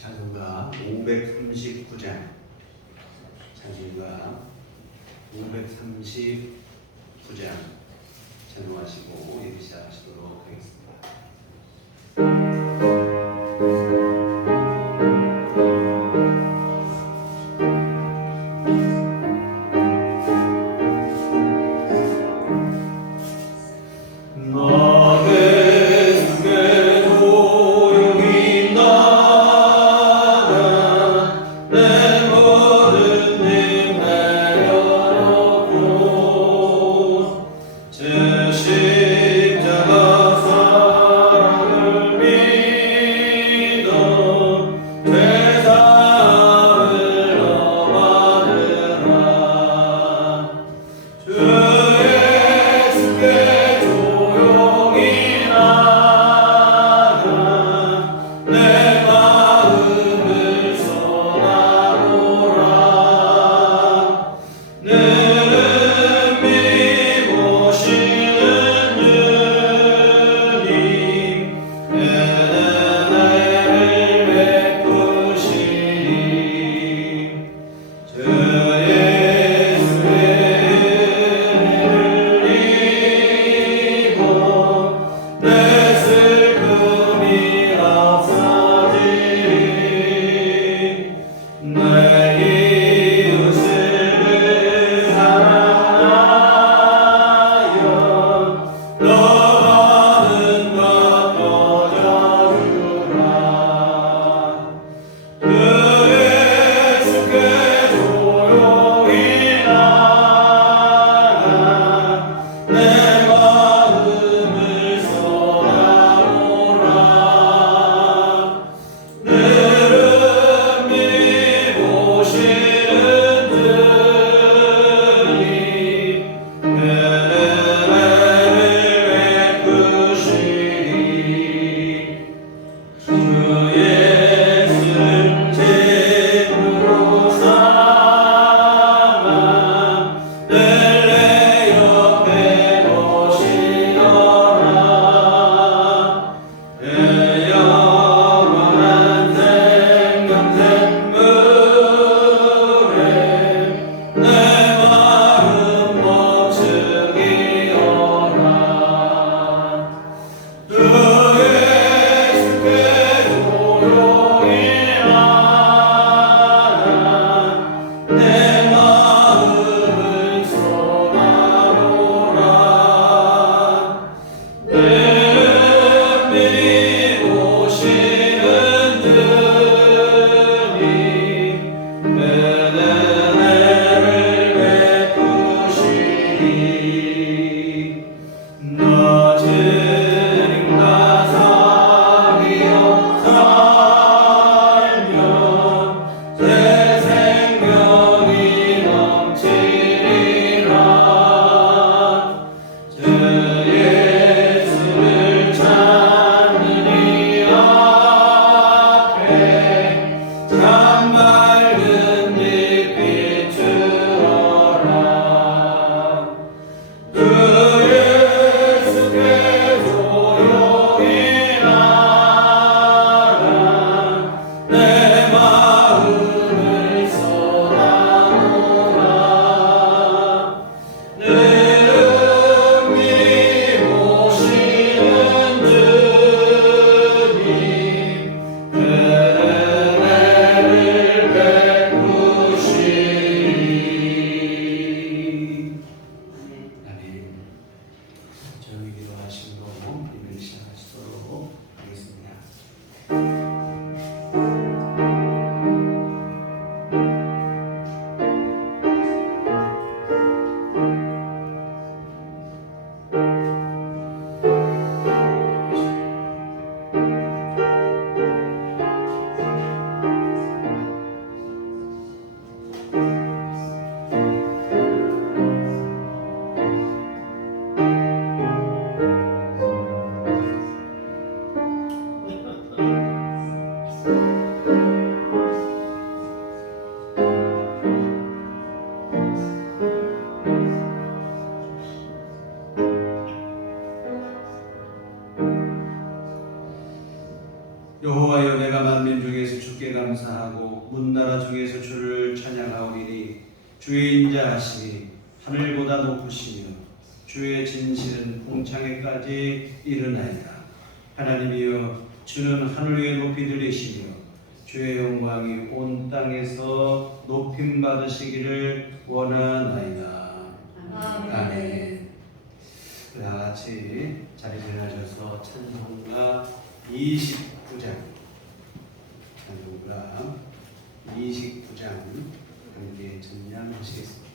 찬송가 539장, 찬송가 539장 찬송하시고 예배 시작하시도록 하겠습니다. 여호와여, 내가 만민 중에서 주께 주의 인자하심이 하늘보다 높으시며 주의 진실은 궁창에까지 이르나이다. 하나님이여 주는 하늘 위에 높이 들리시며 주의 영광이 온 땅에서 높임 받으시기를 원하나이다. 아멘. 다 같이 자리 지나셔서 찬송가 29장 찬송가 29장 함께 전념하시겠습니다.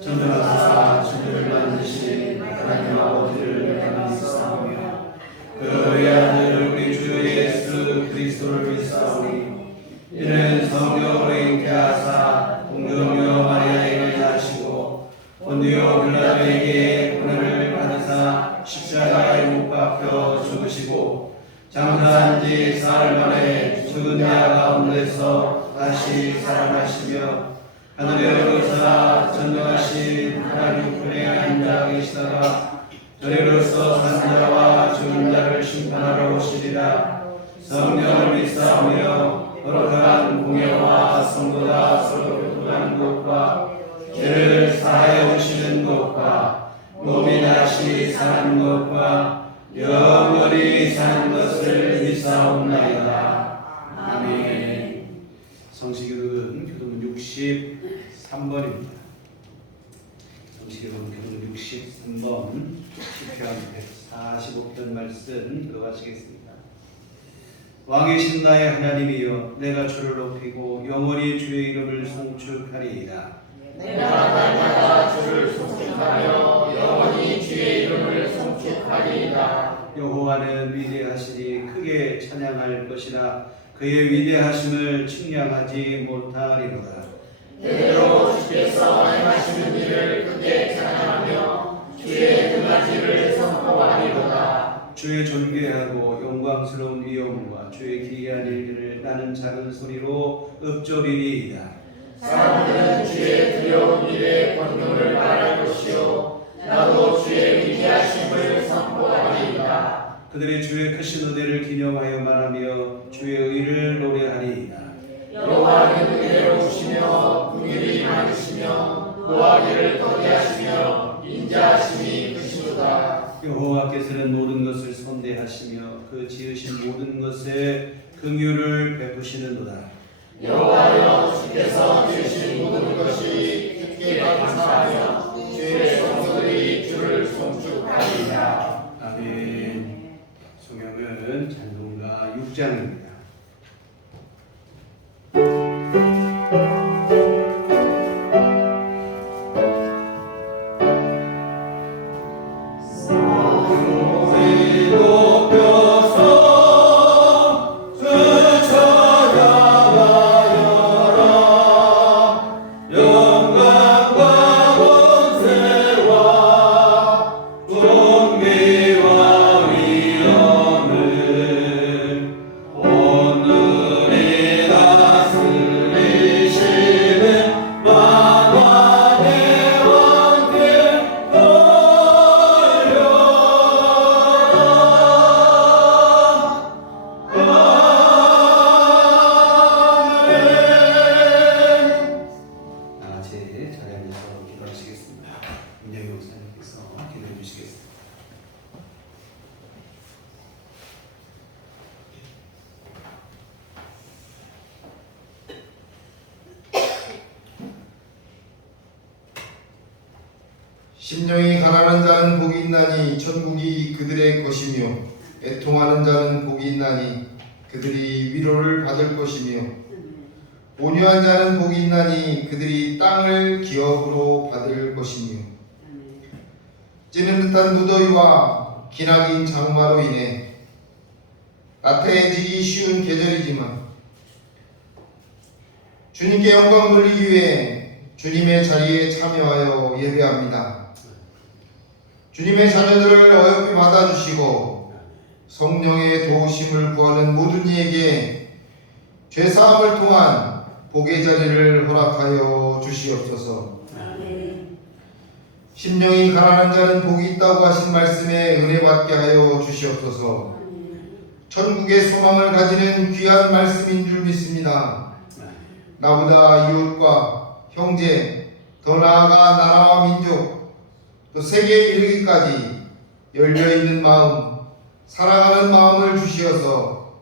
전능하사 주를 만드신 하나님 아버지를 내가 믿사오며 그의 아들 우리 주 예수 그리스도를 믿사오니 이는 성령으로 잉태하사 동정녀 마리아에게 나시고 본디오 빌라도에게 고난을 받으사 십자가에 못 박혀 죽으시고 장사한 지 사흘 만에 죽은 자 가운데서 다시 살아나시며 하늘에 오르사 전능하신 하나님 우편에 앉아 계시다가 저리로서 산 자와 죽은 자를 심판하러 오시리라. 성령을 믿사오며 거룩한 공예와 성도가 서로 교통하는 것과 죄를 사하여 주시는 것과 몸이 다시 사는 것과 영원히 사는 것을 믿사옵나이다. 아멘. 성시교독은 교독은 63번입니다. 성시교독은 교독은 63번 시편 145편 말씀 들어가시겠습니다. 왕이신 나의 하나님이여 내가 주를 높이고 영원히 주의 이름을 송축하리이다. 내가 날마다 주를 송축하며 영원히 주의 이름을 송축하리이다. 여호와는 위대하시니 크게 찬양할 것이나 그의 위대하심을 측량하지 못하리로다. 때로 주께서 행하시는 일을 크게 찬양하며 주의 등하지를 선포하리로다. 주의 존귀하고 영광스러운 위엄과 주의 기이한 일들을 나는 작은 소리로 읊조리리이다. 사람들은 주의 두려운 일의 권능을 말할 것이요 나도 주의 위대하심을 선포하리이다. 그들이 주의 크신 은혜를 기념하여 말하며 주의 의를 노래하리이다. 여호와는 은혜로우시며 긍휼이 많으시며 노하기를 더디하시며 인자하심이 크시도다. 여호와께서는 모든 것을 선대하시며 그 지으신 모든 것에 긍휼을 베푸시는도다. 여호와여 주께서 지으신 모든 것이 같이 자리에 앉아서 기도하시겠습니다. 김정희 목사님께서 기도해 주시겠습니다. 심령이 가난한 자는 복이 있나니 천국이 그들의 것이며 애통하는 자는 복이 있나니 그들이 위로를 받을 것이며 온유한 자는 복이 있나니 그들이 땅을 기업으로 받을 것이며 찌는 듯한 무더위와 기나긴 장마로 인해 나태해지기 쉬운 계절이지만 주님께 영광 돌리기 위해 주님의 자리에 참여하여 예배합니다. 주님의 자녀들을 어여삐 받아주시고 성령의 도우심을 구하는 모든 이에게 죄사함을 통한 복의 자리를 허락하여 주시옵소서. 심령이 가난한 자는 복이 있다고 하신 말씀에 은혜 받게 하여 주시옵소서. 천국의 소망을 가지는 귀한 말씀인 줄 믿습니다. 나보다 이웃과 형제, 더 나아가 나라와 민족, 또 세계에 이르기까지 열려있는 마음, 사랑하는 마음을 주시어서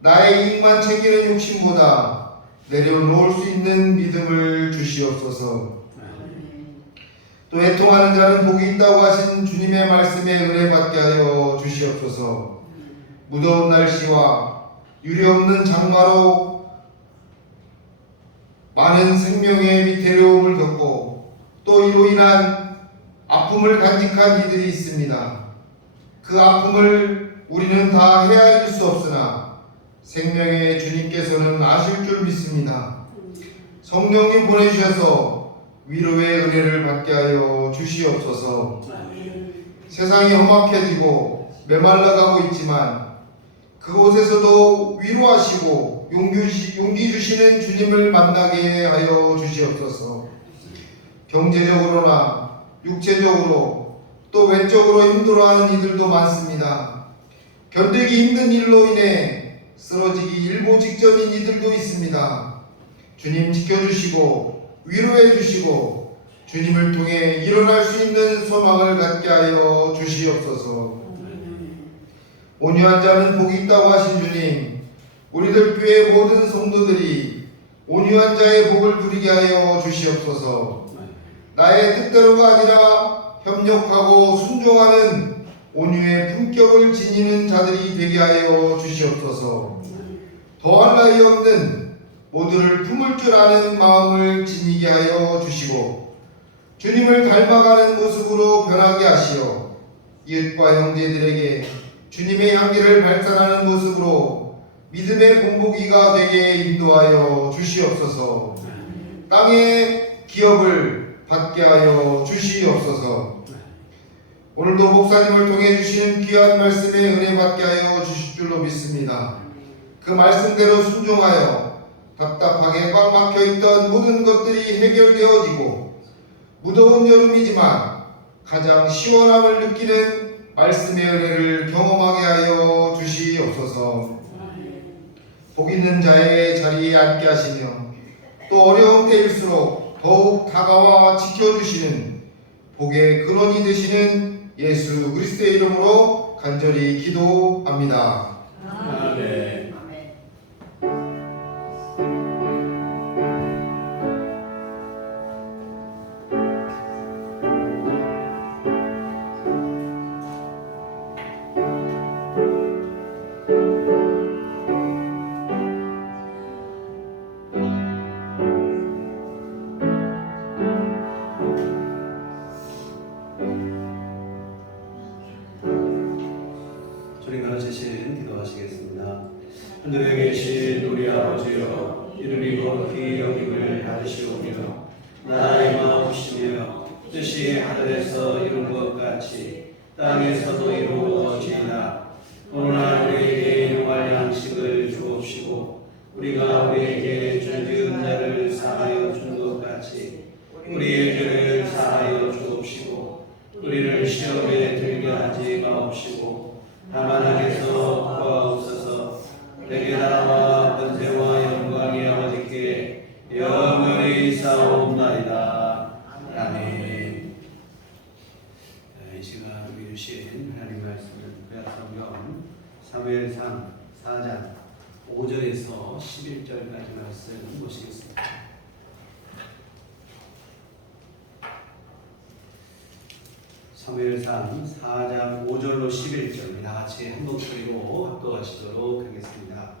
나의 이익만 챙기는 욕심보다 내려놓을 수 있는 믿음을 주시옵소서. 또 애통하는 자는 복이 있다고 하신 주님의 말씀에 은혜 받게 하여 주시옵소서. 무더운 날씨와 유례없는 장마로 많은 생명의 위태로움을 겪고 또 이로 인한 아픔을 간직한 이들이 있습니다. 그 아픔을 우리는 다 헤아릴 수 없으나 생명의 주님께서는 아실 줄 믿습니다. 성령님 보내주셔서 위로의 은혜를 받게 하여 주시옵소서. 세상이 험악해지고 메말라가고 있지만 그곳에서도 위로하시고 용기 주시는 주님을 만나게 하여 주시옵소서. 경제적으로나 육체적으로 또 외적으로 힘들어하는 이들도 많습니다. 견디기 힘든 일로 인해 쓰러지기 일보 직전인 이들도 있습니다. 주님 지켜주시고 위로해 주시고 주님을 통해 일어날 수 있는 소망을 갖게 하여 주시옵소서. 온유한 자는 복이 있다고 하신 주님, 우리들 교회 모든 성도들이 온유한 자의 복을 누리게 하여 주시옵소서. 나의 뜻대로가 아니라 협력하고 순종하는 온유의 품격을 지니는 자들이 되게 하여 주시옵소서. 더할 나위 없는 모두를 품을 줄 아는 마음을 지니게 하여 주시고 주님을 닮아가는 모습으로 변하게 하시어 이웃과 형제들에게 주님의 향기를 발산하는 모습으로 믿음의 본보기가 되게 인도하여 주시옵소서. 땅의 기업을 받게 하여 주시옵소서. 오늘도 목사님을 통해 주시는 귀한 말씀에 은혜 받게 하여 주실 줄로 믿습니다. 그 말씀대로 순종하여 답답하게 꽉 막혀있던 모든 것들이 해결되어지고 무더운 여름이지만 가장 시원함을 느끼는 말씀의 은혜를 경험하게 하여 주시옵소서. 복 있는 자의 자리에 앉게 하시며 또 어려운 때일수록 더욱 다가와 지켜주시는 복의 근원이 되시는 예수 그리스도의 이름으로 간절히 기도합니다. 아멘. 하늘에 계신 우리 아버지여, 이름이 거룩히 여김을 받으시오며 나라의 마옵시며 뜻이 하늘에서 이룬 것 같이 땅에서도 이루어지이다. 오늘 우리에게 일용할 양식을 주옵시고 우리가 우리에게 죄 지은 자를 사하여 준 것 같이 우리의 죄를 사하여 주옵시고 우리를 시험에 들게 하지 마옵시고 다만 악에서 구하옵소서. 내게 나라와 권세와 영광이 아버지께 영원히 있사옵나이다. 아니하리이다. 아멘. 이 시간 우리 주신 하나님 말씀은 구약성경 사무엘상 4장 5절에서 11절까지 말씀 보시겠습니다. 사무엘상 4장 5절로 11절 다 같이 한 목소리로 합독하시도록 하겠습니다.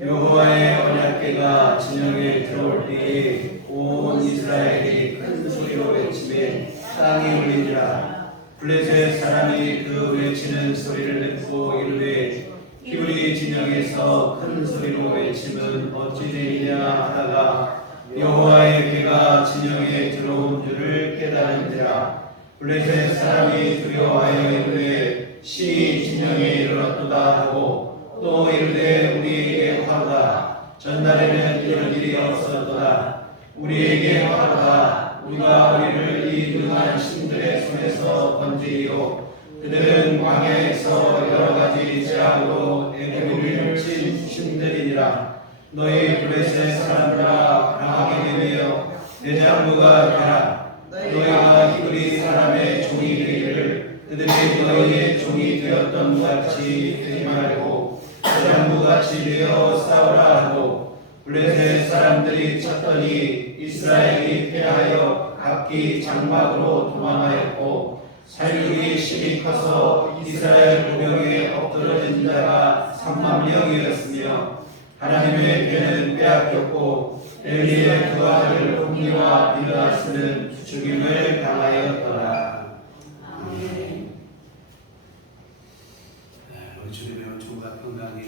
여호와의 언약궤가 진영에 들어올 때에 온 이스라엘이 큰 소리로 외치매 땅이 울리니라. 블레셋 사람이 그 외치는 소리를 듣고 이르되 히브리 진영에서 큰 소리로 외침은 어찌 되느냐 하다가 여호와의 궤가 진영에 들어온 줄을 깨달은지라. 블레셋 사람이 두려워하여 이르되 신이 진영에 이르렀도다 하고 또 이르되 우리에게 화가 전날에는 이런 일이 없었도다. 우리에게 화가 우리가 우리를 이 능한 신들의 손에서 건지리요. 그들은 광야에서 여러 가지 제약으로 애굽을 친 신들이니라. 너희 블레셋 사람들아 강하게 되며 대장부가 되라. 너희가 히브리 사람의 종이 되기를 그들이 너희의 종이 되었던 것 같이 되지 말고 대장부같이 되어 싸우라 하고 블레셋 사람들이 쳤더니 이스라엘이 패하여 각기 장막으로 도망하였고 살육이 심히 커서 이스라엘 보병에 엎드러진 자가 3만 명이었으며 하나님의 궤는 빼앗겼고 엘리의 두 아들 홈니와 비느하스는 죽임을 당하였더라. 아멘. 우리 주님의 은총과 평강이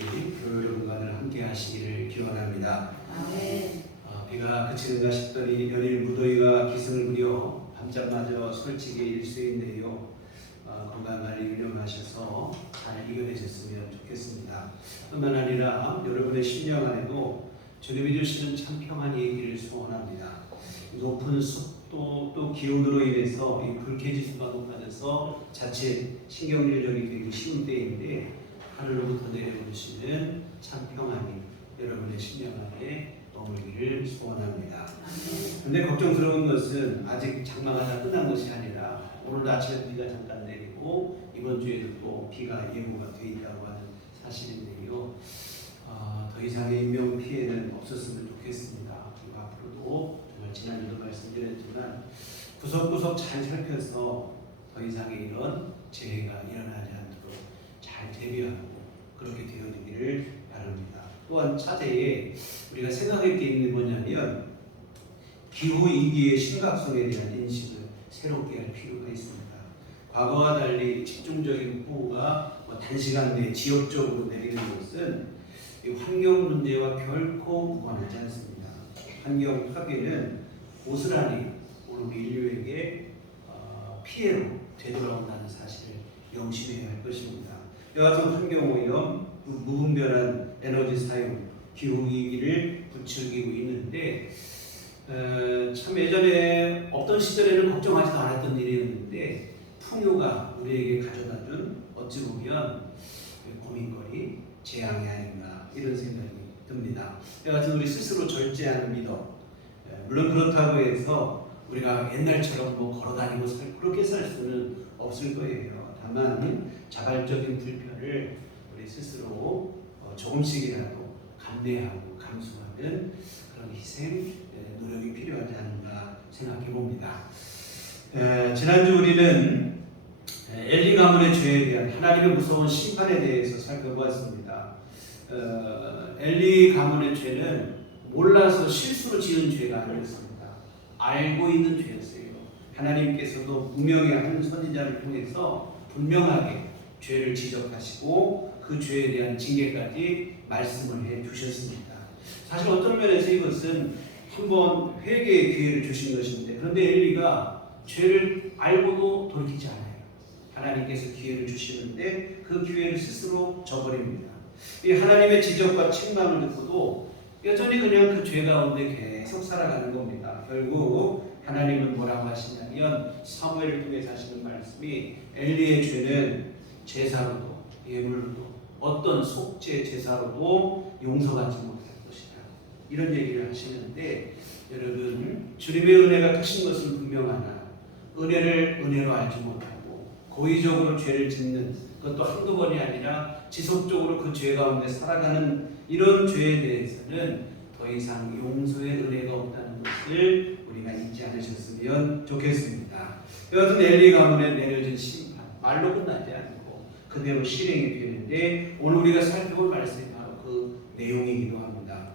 여러분과늘 함께 하시기를 기원합니다. 아멘. 비가 그치는가 싶더니 연일 무더위가 기승을 부려 밤잠마저 솔직히 일수인데요. 건강관리 유념하셔서 잘 이겨내셨으면 좋겠습니다. 뿐만 아니라 여러분의 심령 안에도 주님이 주시는 참 평안이 있기를 소원합니다. 높은 습도 또 기온으로 인해서 이 불쾌지수가 높아져서 자칫 신경질적이 되기 쉬운 때인데 하늘로부터 내려오시는 참 평안이 여러분의 심령 안에 머물기를 소원합니다. 그런데 걱정스러운 것은 아직 장마가 다 끝난 것이 아니라 오늘 아침에 비가 잠깐 내리고 이번 주에도 또 비가 예고가 되어 있다고 하는 사실인데요. 더 이상의 인명 피해는 없었으면 좋겠습니다. 그리고 앞으로도 정말 지난주도 말씀드렸지만 구석구석 잘 살펴서 더 이상의 이런 재해가 일어나지 않도록 잘 대비하고 그렇게 되어지기를 바랍니다. 또한 차제에 우리가 생각할 게 있는 뭐냐면 기후 위기의 심각성에 대한 인식을 새롭게 할 필요가 있습니다. 과거와 달리 집중적인 폭우가 단시간 내에 지역적으로 내리는 것은 환경 문제와 결코 무관하지 않습니다. 환경 파괴는 고스란히 우리 인류에게 피해로 되돌아온다는 사실을 명심해야 할 것입니다. 이와 같은 환경오염, 무분별한 에너지 사용, 기후위기를 부추기고 있는데 참 예전에 없던 시절에는 걱정하지도 않았던 일이었는데 풍요가 우리에게 가져다준 어찌 보면 고민거리, 재앙이 아닌가 이런 생각이 듭니다. 이와 같은 우리 스스로 절제하는 믿음, 물론 그렇다고 해서 우리가 옛날처럼 걸어다니고 그렇게 살 수는 없을 거예요. 다만 자발적인 불편을 우리 스스로 조금씩이라도 감내하고 감수하는 그런 희생, 노력이 필요하지 않은가 생각해 봅니다. 지난주 우리는 엘리 가문의 죄에 대한 하나님의 무서운 심판에 대해서 살펴보았습니다. 엘리 가문의 죄는 몰라서 실수로 지은 죄가 아니었습니다. 알고 있는 죄였어요. 하나님께서도 분명히 한 선지자를 통해서 분명하게 죄를 지적하시고 그 죄에 대한 징계까지 말씀을 해 주셨습니다. 사실 어떤 면에서 이것은 한번 회개의 기회를 주신 것인데 그런데 엘리가 죄를 알고도 돌이키지 않아요. 하나님께서 기회를 주시는데 그 기회를 스스로 저버립니다. 이 하나님의 지적과 책망을 듣고도 여전히 그냥 그 죄 가운데 계속 살아가는 겁니다. 결국 하나님은 뭐라고 하시냐면 사무엘을 통해 하시는 말씀이 엘리의 죄는 제사로도 예물로도 어떤 속죄 제사로도 용서받지 못할 것이다. 이런 얘기를 하시는데 여러분, 주님의 은혜가 크신 것은 분명하나 은혜를 은혜로 알지 못하고 고의적으로 죄를 짓는, 그것도 한두 번이 아니라 지속적으로 그 죄 가운데 살아가는 이런 죄에 대해서는 더 이상 용서의 은혜가 없다는 것을 우리가 잊지 않으셨으면 좋겠습니다. 여하튼 엘리 가문에 내려진 심판, 말로 끝나지 않고 그대로 실행이 되는데, 오늘 우리가 살펴볼 말씀이 바로 그 내용이기도 합니다.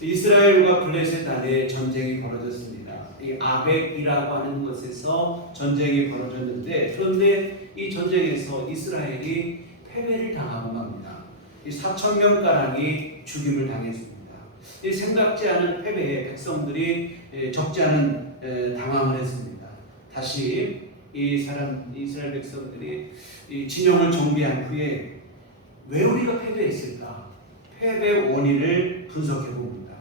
이스라엘과 블레셋 안에 전쟁이 벌어졌습니다. 이 아벡이라고 하는 곳에서 전쟁이 벌어졌는데, 그런데 이 전쟁에서 이스라엘이 패배를 당하고 맙니다. 이 4,000명 가량이 죽임을 당했습니다. 이 생각지 않은 패배에 백성들이 적지 않은 당황을 했습니다. 다시 이스라엘 백성들이 이 진영을 정비한 후에 왜 우리가 패배했을까? 패배 원인을 분석해 봅니다.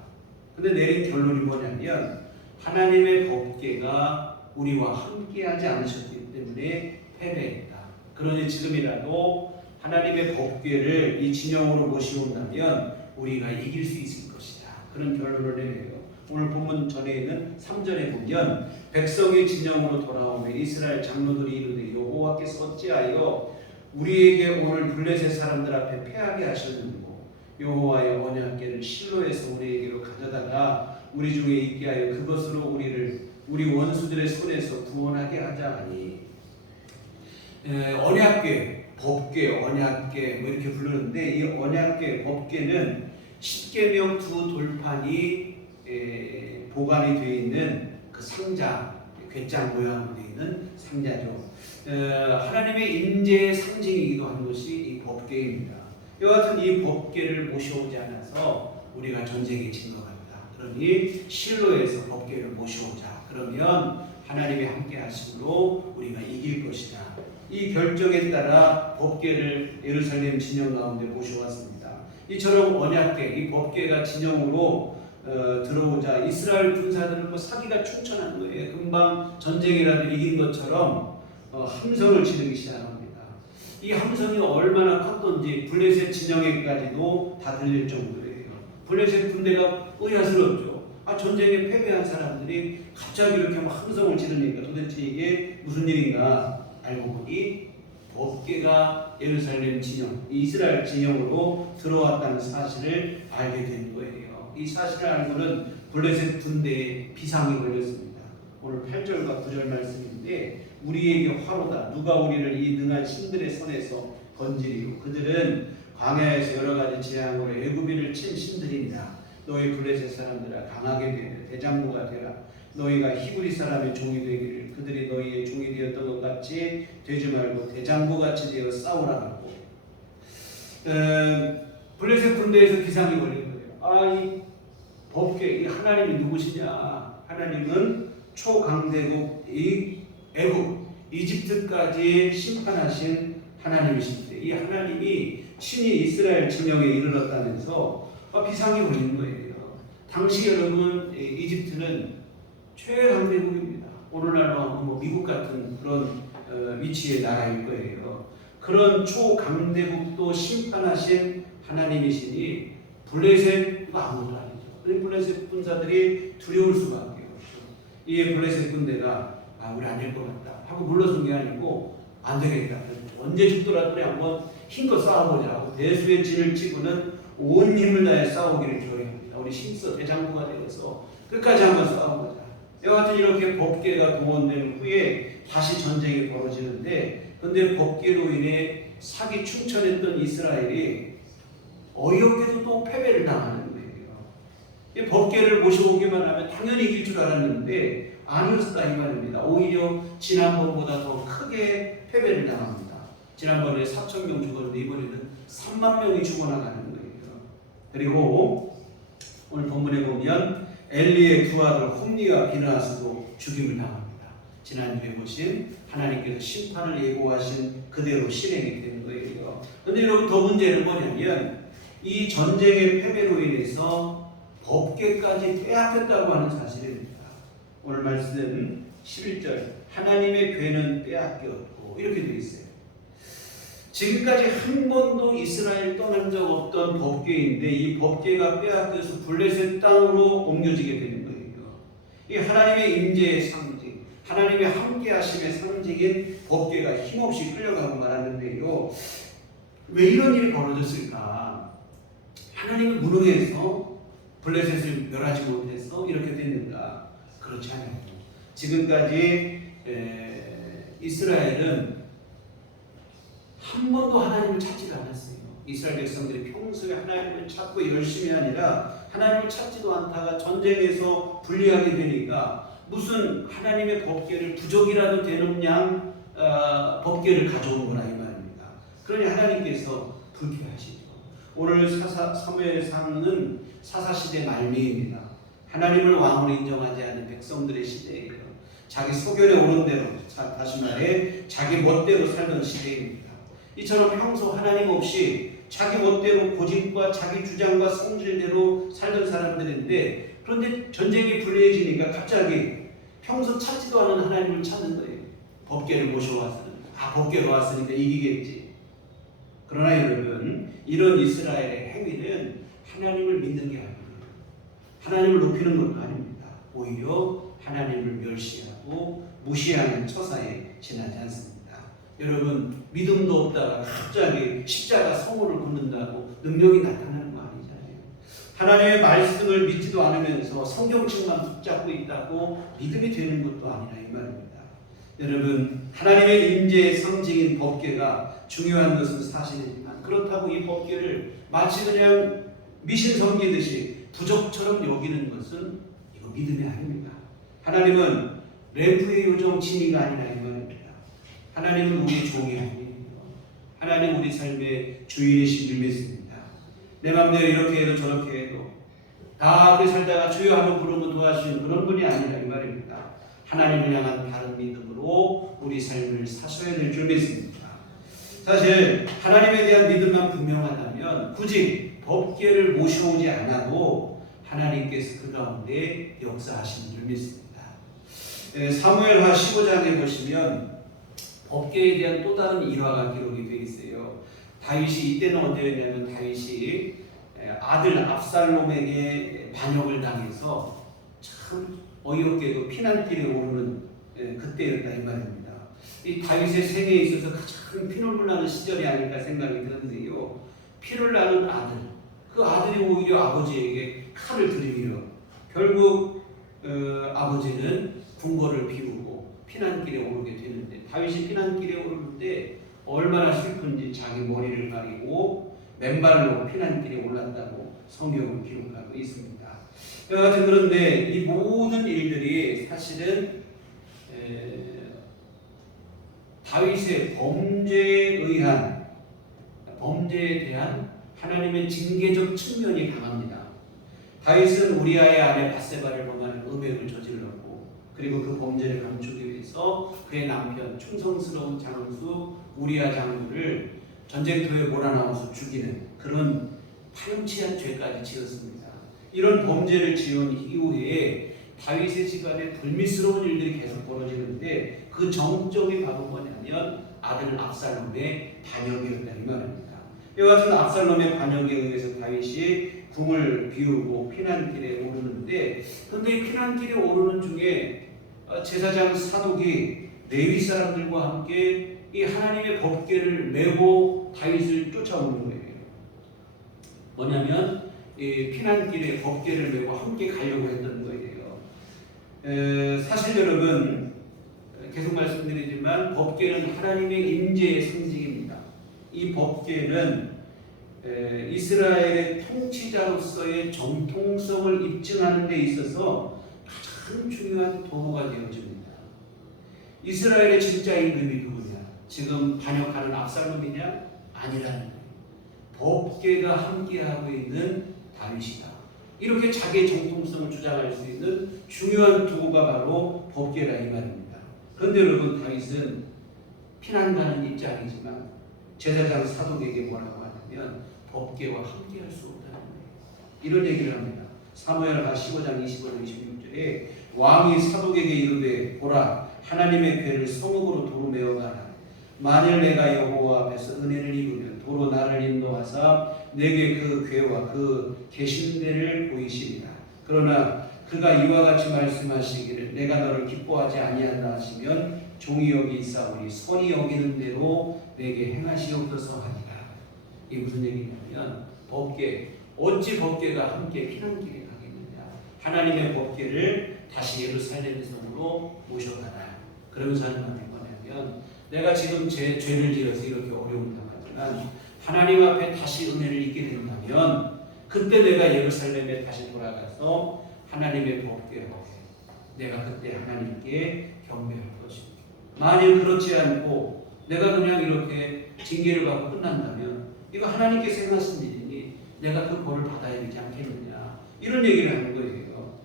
근데 내린 결론이 뭐냐면, 하나님의 법궤가 우리와 함께하지 않으셨기 때문에 패배했다. 그러니 지금이라도 하나님의 법궤를 이 진영으로 모시온다면 우리가 이길 수 있을 것이다. 그런 결론을 내려요. 오늘 본문 전에 있는 3절에 보면, 백성이 진영으로 돌아오며 이스라엘 장로들이 이르되 여호와께서 어찌하여 우리에게 오늘 블레셋 사람들 앞에 패하게 하셨는고 여호와의 언약궤를 실로에서 우리에게로 가져다가 우리 중에 있게 하여 그것으로 우리 원수들의 손에서 구원하게 하자 하니. 언약궤, 법궤, 언약궤 뭐 이렇게 부르는데, 이 언약궤, 법궤는 십계명 두 돌판이 보관이 되어 있는 그 상자, 궤장 모양으로 되어 있는 상자죠. 하나님의 임재의 상징이기도 한 것이 이 법궤입니다. 이와 같은 이 법궤를 모셔오지 않아서 우리가 전쟁에 진 것 같다. 그러니 실로에서 법궤를 모셔오자. 그러면 하나님이 함께 하심으로 우리가 이길 것이다. 이 결정에 따라 법궤를 예루살렘 진영 가운데 모셔왔습니다. 이처럼 언약궤, 이 법궤가 진영으로 들어오자 이스라엘 군사들은 뭐 사기가 충천한 거예요. 금방 전쟁이라도 이긴 것처럼 함성을 지르기 시작합니다. 이 함성이 얼마나 컸던지 블레셋 진영에까지도 다 들릴 정도예요. 블레셋 군대가 의아스럽죠. 전쟁에 패배한 사람들이 갑자기 이렇게 함성을 지르니까 도대체 이게 무슨 일인가 알고 보니 법궤가 예루살렘 진영, 이스라엘 진영으로 들어왔다는 사실을 알게 된 거예요. 이 사실을 알고는 블레셋 군대에 비상이 걸렸습니다. 오늘 8절과 9절 말씀인데, 우리에게 화로다. 누가 우리를 이 능한 신들의 손에서 건지리요. 그들은 광야에서 여러 가지 재앙으로 애굽인을 친 신들이니라. 너희 블레셋 사람들아, 강하게 되며 대장부가 되라. 너희가 히브리 사람의 종이 되기를 그들이 너희의 종이 되었던 것 같이 되지 말고 대장부같이 되어 싸우라고. 블레셋 군대에서 비상이 걸린 거예요. 이 법궤, 이 하나님이 누구시냐? 하나님은 초강대국 애굽, 이집트까지 심판하신 하나님이신데, 이 하나님이 친히 이스라엘 진영에 이르렀다면서 비상이 걸린 거예요. 당시 여러분, 이집트는 최강대국입니다. 오늘날로 뭐 미국 같은 그런 위치의 나라일 거예요. 그런 초강대국도 심판하신 하나님이시니 블레셋도 아무것도 아니죠. 블레셋 군사들이 두려울 수밖에 없죠. 이 블레셋 군대가 우리 안 될 것 같다 하고 물러선 게 아니고, 안 되겠다. 언제 죽더라도 우리 한번 힘껏 싸워보자 하고 대수의 진을 치고는 온 힘을 다해 싸우기를 결의합니다. 우리 힘써 대장부가 되어서 끝까지 한번 싸워보자. 이와 같은 이렇게 법궤가 동원된 후에 다시 전쟁이 벌어지는데, 근데 법궤로 인해 사기 충천했던 이스라엘이 어이없게도 또 패배를 당하는 거예요. 이 법궤를 모셔오기만 하면 당연히 이길 줄 알았는데 아니었다 이 말입니다. 오히려 지난번보다 더 크게 패배를 당합니다. 지난번에 4,000명 죽었는데 이번에는 3만 명이 죽어나가는 거예요. 그리고 오늘 본문에 보면 엘리의 두 아들 홈니와 비느하스도 죽임을 당합니다. 지난주에 보신 하나님께서 심판을 예고하신 그대로 실행이 되는 거예요. 그런데 여러분, 더 문제는 뭐냐면 이 전쟁의 패배로 인해서 법궤까지 빼앗겼다고 하는 사실입니다. 오늘 말씀 11절, 하나님의 궤는 빼앗겼고 이렇게 되어 있어요. 지금까지 한 번도 이스라엘 떠난 적 없던 법궤인데 이 법궤가 빼앗겨서 블레셋 땅으로 옮겨지게 되는 거예요. 이 하나님의 임재의 상징, 하나님의 함께하심의 상징인 법궤가 힘없이 끌려가고 말았는데요. 왜 이런 일이 벌어졌을까? 하나님은 무능해서 블레셋을 멸하지 못해서 이렇게 됐는가? 그렇지 않아요. 지금까지 이스라엘은 한 번도 하나님을 찾지를 않았어요. 이스라엘 백성들이 평소에 하나님을 찾고 열심히 아니라 하나님을 찾지도 않다가 전쟁에서 불리하게 되니까 무슨 하나님의 법궤를 부족이라도 되는 양 법궤를 가져온 거라 이 말입니다. 그러니 하나님께서 불쾌하시죠. 오늘 사무엘상은 사사시대 말미입니다. 하나님을 왕으로 인정하지 않는 백성들의 시대예요. 자기 소견에 오는 대로, 다시 말해 자기 멋대로 살던 시대입니다. 이처럼 평소 하나님 없이 자기 멋대로 고집과 자기 주장과 성질대로 살던 사람들인데, 그런데 전쟁이 불리해지니까 갑자기 평소 찾지도 않은 하나님을 찾는 거예요. 법궤를 모셔왔으니 법궤로 왔으니까 이기겠지. 그러나 여러분, 이런 이스라엘의 행위는 하나님을 믿는 게 아니에요. 하나님을 높이는 것도 아닙니다. 오히려 하나님을 멸시하고 무시하는 처사에 지나지 않습니다. 여러분, 믿음도 없다가 갑자기 십자가 성호를 걷는다고 능력이 나타나는 거 아니잖아요. 하나님의 말씀을 믿지도 않으면서 성경책만 붙잡고 있다고 믿음이 되는 것도 아니라 이 말입니다. 여러분, 하나님의 임재의 상징인 법궤가 중요한 것은 사실이지만, 그렇다고 이 법궤를 마치 그냥 미신 섬기듯이 부족처럼 여기는 것은 이거 믿음이 아닙니다. 하나님은 램프의 요정 진이가 아니라 이 말입니다. 하나님은 우리의 종이 아니에요. 하나님 우리 삶의 주인이신 줄 믿습니다. 내 마음대로 이렇게 해도 저렇게 해도 다 그렇게 살다가 주여 하면 부르면 도와주시는 그런 분이 아니라 이 말입니다. 하나님을 향한 바른 믿음으로 우리 삶을 사셔야 될 줄 믿습니다. 사실 하나님에 대한 믿음만 분명하다면 굳이 법궤를 모셔오지 않아도 하나님께서 그 가운데 역사하시는 줄 믿습니다. 사무엘하 15장에 보시면 법궤에 대한 또 다른 일화가 기록이 되어 있어요. 다윗이, 이때는 언제였냐면 다윗이 아들 압살롬에게 반역을 당해서 참 어이없게도 피난길에 오르는 그때였다 이 말입니다. 이 다윗의 생애에 있어서 가장 피눈물 나는 시절이 아닐까 생각이 드는데요. 피를 나는 아들, 그 아들이 오히려 아버지에게 칼을 들이밀어 결국 아버지는 궁궐을 비우고 피난길에 오르게 되는데, 다윗이 피난길에 오르는데 얼마나 슬픈지 자기 머리를 가리고 맨발로 피난길에 올랐다고 성경은 기록하고 있습니다. 여하튼 그런데 이 모든 일들이 사실은 다윗의 범죄에 대한 하나님의 징계적 측면이 강합니다. 다윗은 우리아의 아내 밧세바를 범하는 음행을 저질렀고, 그리고 그 범죄를 감추기 위해서 그의 남편 충성스러운 장수 우리아 장군을 전쟁터에 몰아넣어서 죽이는 그런 파렴치한 죄까지 지었습니다. 이런 범죄를 지은 이후에 다윗의 집안에 불미스러운 일들이 계속 벌어지는데, 그 정점이 바로 뭐냐면 아들 압살롬의 반역이었다 이 말입니다. 이와 같은 압살롬의 반역에 의해서 다윗이 궁을 비우고 피난길에 오르는데, 그런데 이 피난길에 오르는 중에 제사장 사독이 레위 사람들과 함께 이 하나님의 법궤를 메고 다윗을 쫓아오는 거예요. 뭐냐면 이 피난길에 법궤를 메고 함께 가려고 했던 거예요. 사실 여러분, 계속 말씀드리지만 법궤는 하나님의 임재의 상징입니다. 이 법궤는 이스라엘의 통치자로서의 정통성을 입증하는 데 있어서 가장 중요한 도구가 되어집니다. 이스라엘의 진짜 임금이 누구냐? 지금 반역하는 압살롬이냐? 아니라는 거예요. 법궤가 함께하고 있는 다윗이다. 이렇게 자기의 정통성을 주장할 수 있는 중요한 도구가 바로 법궤라 이 말입니다. 그런데 여러분, 다윗은 피난 가는 입장이지만 제사장 사독에게 뭐라고 하냐면 법궤와 함께할 수 없다는 거예요. 이런 얘기를 합니다. 사무엘하 15장 25절 26절에 왕이 사독에게 이르되 보라, 하나님의 궤를 성읍으로 도로 메어가라. 만일 내가 여호와 앞에서 은혜를 입으면 도로 나를 인도하사 내게 그 궤와 그 계신 데를 보이시리라. 그러나 그가 이와 같이 말씀하시기를 내가 너를 기뻐하지 아니한다 하시면 종이 여기 있사오니 선이 여기는 대로 내게 행하시옵소서 하니라. 이게 무슨 얘기냐면 법궤, 어찌 법궤가 함께 피난길에 가겠느냐. 하나님의 법궤를 다시 예루살렘 성으로 모셔가라. 그러면서 하는 말이 뭐냐면 내가 지금 제 죄를 지어서 이렇게 어려움을 당하지만 하나님 앞에 다시 은혜를 잊게 된다면 그때 내가 예루살렘에 다시 돌아가서 하나님의 법궤 앞에 내가 그때 하나님께 경배할 것입니다. 만일 그렇지 않고 내가 그냥 이렇게 징계를 받고 끝난다면 이거 하나님께서 행하신 일이니 내가 그 벌을 받아야 되지 않겠느냐, 이런 얘기를 하는 거예요.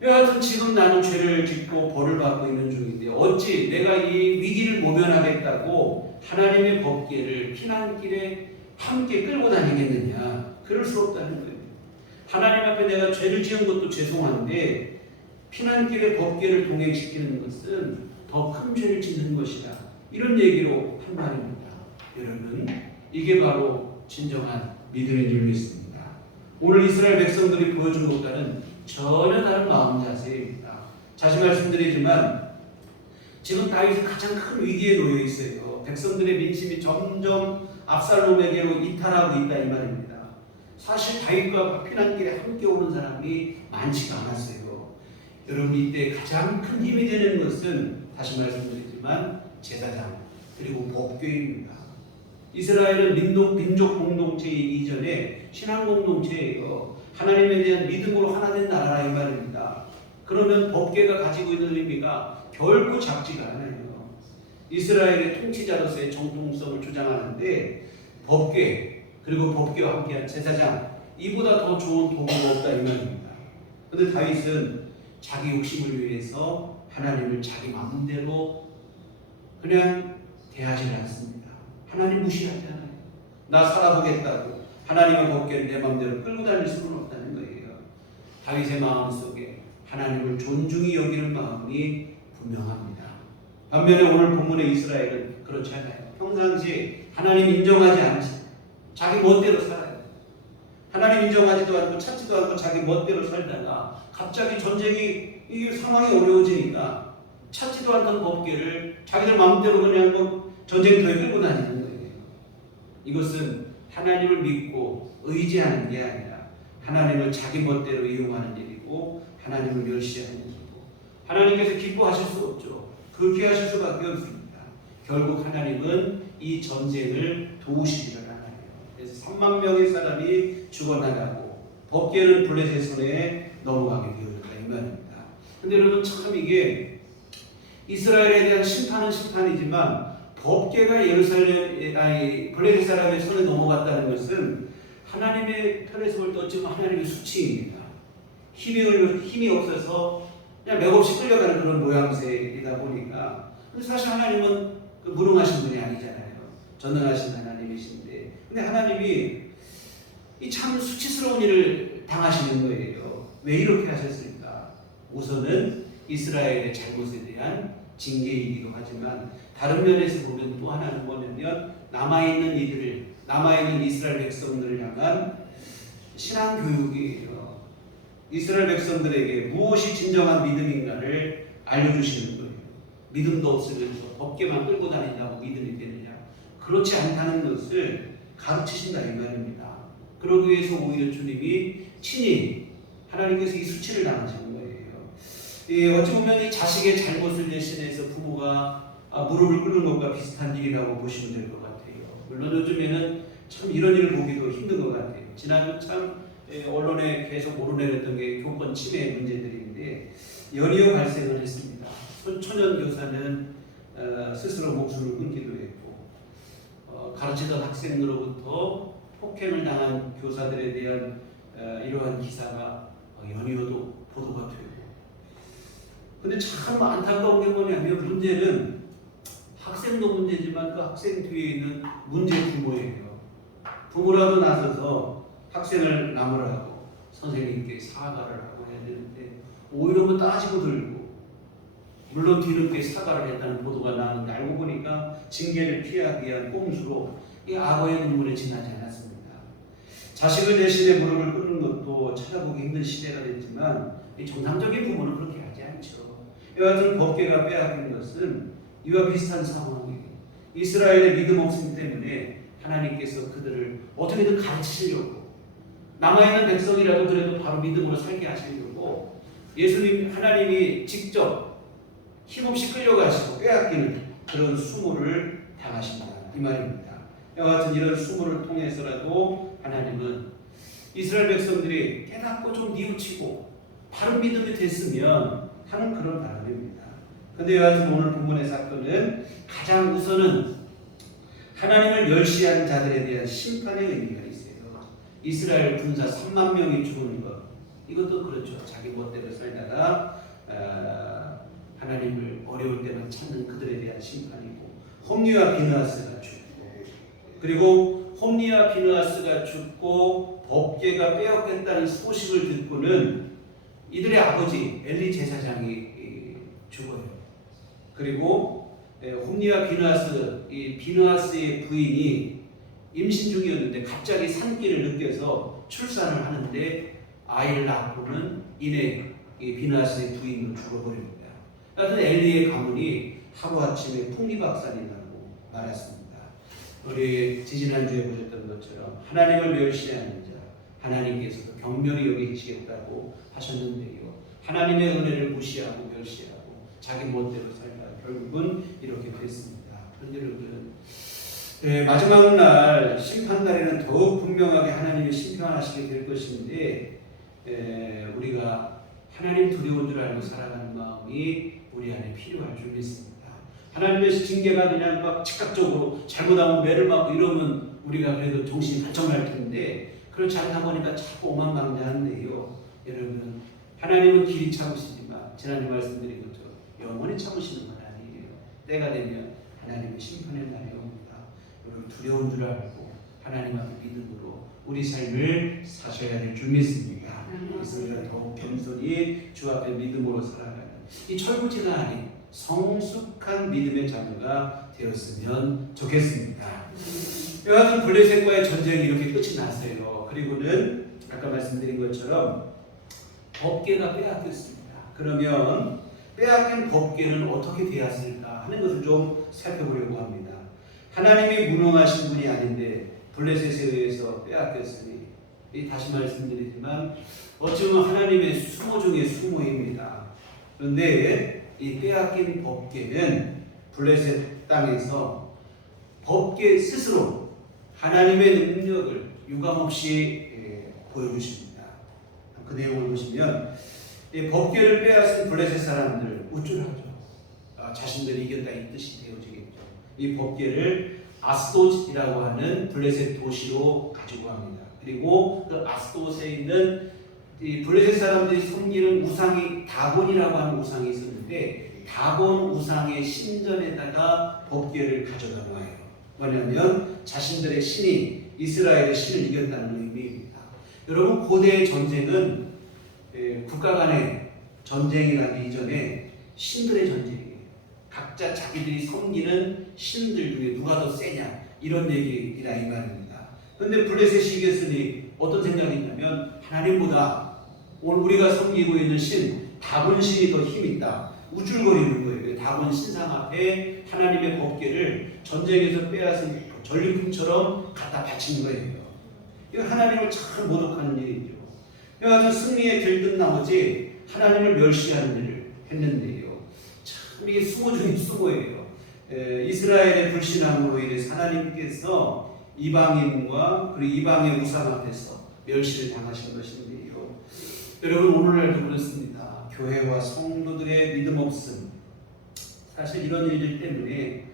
여하튼 지금 나는 죄를 짓고 벌을 받고 있는 중인데 어찌 내가 이 위기를 모면하겠다고 하나님의 법궤를 피난길에 함께 끌고 다니겠느냐. 그럴 수 없다는 거예요. 하나님 앞에 내가 죄를 지은 것도 죄송한데 피난길의 법궤를 동행시키는 것은 더 큰 죄를 짓는 것이다. 이런 얘기로 한 말입니다. 여러분, 이게 바로 진정한 믿음인 줄 믿습니다. 오늘 이스라엘 백성들이 보여준 것과는 전혀 다른 마음 자세입니다. 다시 말씀드리지만 지금 다윗이 가장 큰 위기에 놓여 있어요. 백성들의 민심이 점점 압살롬에게로 이탈하고 있다 이 말입니다. 사실 다윗과 피난길에 함께 오는 사람이 많지가 않았어요. 여러분, 이때 가장 큰 힘이 되는 것은 다시 말씀드리지만 제사장 그리고 법궤입니다. 이스라엘은 민족 공동체이기 이전에 신앙 공동체예요. 하나님에 대한 믿음으로 하나 된 나라라 이 말입니다. 그러면 법궤가 가지고 있는 의미가 결코 작지가 않아요. 이스라엘의 통치자로서의 정통성을 주장하는데 법궤 그리고 법궤와 함께한 제사장, 이보다 더 좋은 도구가 없다 이 말입니다. 그런데 다윗은 자기 욕심을 위해서 하나님을 자기 마음대로 그냥 대하지 않습니다. 하나님 무시하지 않아요. 나 살아보겠다고 하나님의 법궤를 내 마음대로 끌고 다닐 수는 없다는 거예요. 다윗의 마음속에 하나님을 존중히 여기는 마음이 분명합니다. 반면에 오늘 본문의 이스라엘은 그렇지 않아요. 평상시에 하나님 인정하지 않지, 자기 멋대로 살아요. 하나님 인정하지도 않고 찾지도 않고 자기 멋대로 살다가 갑자기 전쟁이 이 상황이 어려워지니까 찾지도 않던 법궤를 자기들 마음대로 그냥 전쟁터에 끌고 다니는 거예요. 이것은 하나님을 믿고 의지하는 게 아니라 하나님을 자기 멋대로 이용하는 일이고 하나님을 멸시하는 일이고 하나님께서 기뻐하실 수 없죠. 그렇게 하실 수밖에 없습니다. 결국 하나님은 이 전쟁을 도우시기를 하나요. 그래서 3만 명의 사람이 죽어나가고 법궤는 블레셋 손에 넘어가게 되었다 이 말입니다. 근데 여러분, 참 이게 이스라엘에 대한 심판은 심판이지만 법궤가 블레셋 사람의 손에 넘어갔다는 것은 하나님의 편에서 볼 때 어찌보면 하나님의 수치입니다. 힘이 없어서 그냥 맥없이 끌려가는 그런 모양새이다 보니까. 근데 사실 하나님은 무능하신 분이 아니잖아요. 전능하신 하나님이신데, 근데 하나님이 이 참 수치스러운 일을 당하시는 거예요. 왜 이렇게 하셨을까? 우선은 이스라엘의 잘못에 대한 징계이기도 하지만 다른 면에서 보면 또 하나는 뭐냐면 남아있는 이스라엘 백성들을 향한 신앙 교육이에요. 이스라엘 백성들에게 무엇이 진정한 믿음인가를 알려주시는 거예요. 믿음도 없으면서 법궤만 끌고 다닌다고 믿음이 되느냐? 그렇지 않다는 것을 가르치신다 이 말입니다. 그러기 위해서 오히려 주님이 친히 하나님께서 이 수치를 당하시는 거예요. 어찌 보면 이 자식의 잘못을 대신해서 부모가 무릎을 꿇는 것과 비슷한 일이라고 보시면 될 것 같아요. 물론 요즘에는 참 이런 일을 보기도 힘든 것 같아요. 지난주 참 언론에 계속 오르내렸던 게 교권 침해 문제들인데 연이어 발생을 했습니다. 손천연 교사는 스스로 목숨을 끊기도 했고 가르치던 학생으로부터 폭행을 당한 교사들에 대한 이러한 기사가 연이어도 보도가 되고, 근데 참 안타까운 게 뭐냐면 문제는 학생도 문제지만 그 학생 뒤에 있는 문제 부모예요. 부모라도 나서서 학생을 나무라고 선생님께 사과를 하고 해야 되는데 오히려 뭐 따지고 들고, 물론 뒤늦게 사과를 했다는 보도가 나왔는데 알고 보니까 징계를 피하기 위한 꼼수로 이 악어의 눈물에 지나지 않았습니다. 자식을 대신해 무릎을 꿇는 것도 부모도 찾아보기 힘든 시대가 됐지만 이 정상적인 부모는 그렇게 하지 않죠. 이와 같은 법궤가 빼앗긴 것은 이와 비슷한 상황이에요. 이스라엘의 믿음 없음 때문에 하나님께서 그들을 어떻게든 가르치시려고, 남아있는 백성이라도 그래도 바로 믿음으로 살게 하시려고 예수님 하나님이 직접 힘없이 끌려가시고 빼앗기는 그런 수모를 당하신다 이 말입니다. 이와 같은 이런 수모를 통해서라도 하나님은 이스라엘 백성들이 깨닫고 좀 뉘우치고 바른 믿음이 됐으면 하는 그런 바람입니다. 그런데 이와 같은 오늘 본문의 사건은 가장 우선은 하나님을 멸시한 자들에 대한 심판의 의미가 있어요. 이스라엘 군사 3만 명이 죽은 것, 이것도 그렇죠. 자기 멋대로 살다가 하나님을 어려울 때만 찾는 그들에 대한 심판이고, 홈리와 비느하스가 죽고, 그리고 홈리와 비느하스가 죽고 법궤가 빼앗겼다는 소식을 듣고는 이들의 아버지 엘리 제사장이 죽어요. 그리고 홈리와 비느하스, 이 비느하스의 부인이 임신 중이었는데 갑자기 산기를 느껴서 출산을 하는데 아이를 낳고는 이내 이 비느하스의 부인도 죽어버립니다. 하여튼 엘리의 가문이 하루아침에 풍비박산이 나고 말았습니다. 우리 지지난주에 보셨던 것처럼 하나님을 멸시하는 자, 하나님께서도 경멸히 여기시겠다고 하셨는데요. 하나님의 은혜를 무시하고 멸시하고 자기 멋대로 살다가 결국은 이렇게 됐습니다. 그런데 여러분, 마지막 날 심판날에는 더욱 분명하게 하나님이 심판하시게 될 것인데, 우리가 하나님 두려운 줄 알고 살아가는 마음이 우리 안에 필요할 줄 믿습니다. 하나님의 징계가 그냥 막 즉각적으로 잘못하면 매를 맞고 이러면 우리가 그래도 정신이 바짝 날 텐데, 그렇지 않다 보니까 자꾸 오만방자한데요. 여러분, 하나님은 길이 참으시지만 지난주 말씀드린 것처럼 영원히 참으시는 건 아니에요. 때가 되면 하나님의 심판의 날이 옵니다. 여러분, 두려운 줄 알고 하나님 앞에 믿음으로 우리 삶을 사셔야 될 줄 믿습니다. 그래서 우리가 더욱 겸손히 주 앞에 믿음으로 살아가는 이 철부지가 아닌 성숙한 믿음의 자녀가 되었으면 좋겠습니다. 이와 같은 블레셋과의 전쟁이 이렇게 끝이 났어요. 그리고는 아까 말씀드린 것처럼 법궤가 빼앗겼습니다. 그러면 빼앗긴 법궤는 어떻게 되었을까 하는 것을 좀 살펴보려고 합니다. 하나님이 무능하신 분이 아닌데 블레셋에 의해서 빼앗겼으니, 다시 말씀드리지만 어찌 보면 하나님의 수모 중의 수모입니다. 그런데 이 빼앗긴 법궤는 블레셋 땅에서 법궤 스스로 하나님의 능력을 유감없이 보여주십니다. 그 내용을 보시면 이 법궤를 빼앗은 블레셋 사람들 우쭐하죠. 자신들이 이겼다 이 뜻이 되어지겠죠. 이 법궤를 아스돗이라고 하는 블레셋 도시로 가지고 갑니다. 그리고 그 아스돗에 있는 이 블레셋 사람들이 섬기는 우상이 다곤이라고 하는 우상이 있었는데, 다곤 우상의 신전에다가 법궤를 가져다 놓아요. 뭐냐면 자신들의 신이 이스라엘의 신을 이겼다는 의미입니다. 여러분, 고대의 전쟁은 국가 간의 전쟁이 나기 이전에 신들의 전쟁이에요. 각자 자기들이 섬기는 신들 중에 누가 더 세냐, 이런 얘기라 이 말입니다. 그런데 블레셋이 이겼으니 어떤 생각이 있냐면 하나님보다 오늘 우리가 섬기고 있는 신 다곤 신이 더 힘있다, 우쭐거리는 거예요. 다곤 신상 앞에 하나님의 법궤를 전쟁에서 빼앗은 전리품처럼 갖다 바친 거예요. 이거 하나님을 참 모독하는 일이죠. 이와 같은 승리에 들뜬 나머지 하나님을 멸시하는 일을 했는데요. 참 이게 수모 중의 수모예요. 이스라엘의 불신앙으로 인해서 하나님께서 이방인과 그리고 이방의 우상 앞에서 멸시를 당하신 것인데요. 여러분, 오늘날도 그렇습니다. 교회와 성도들의 믿음 없음, 사실 이런 일들 때문에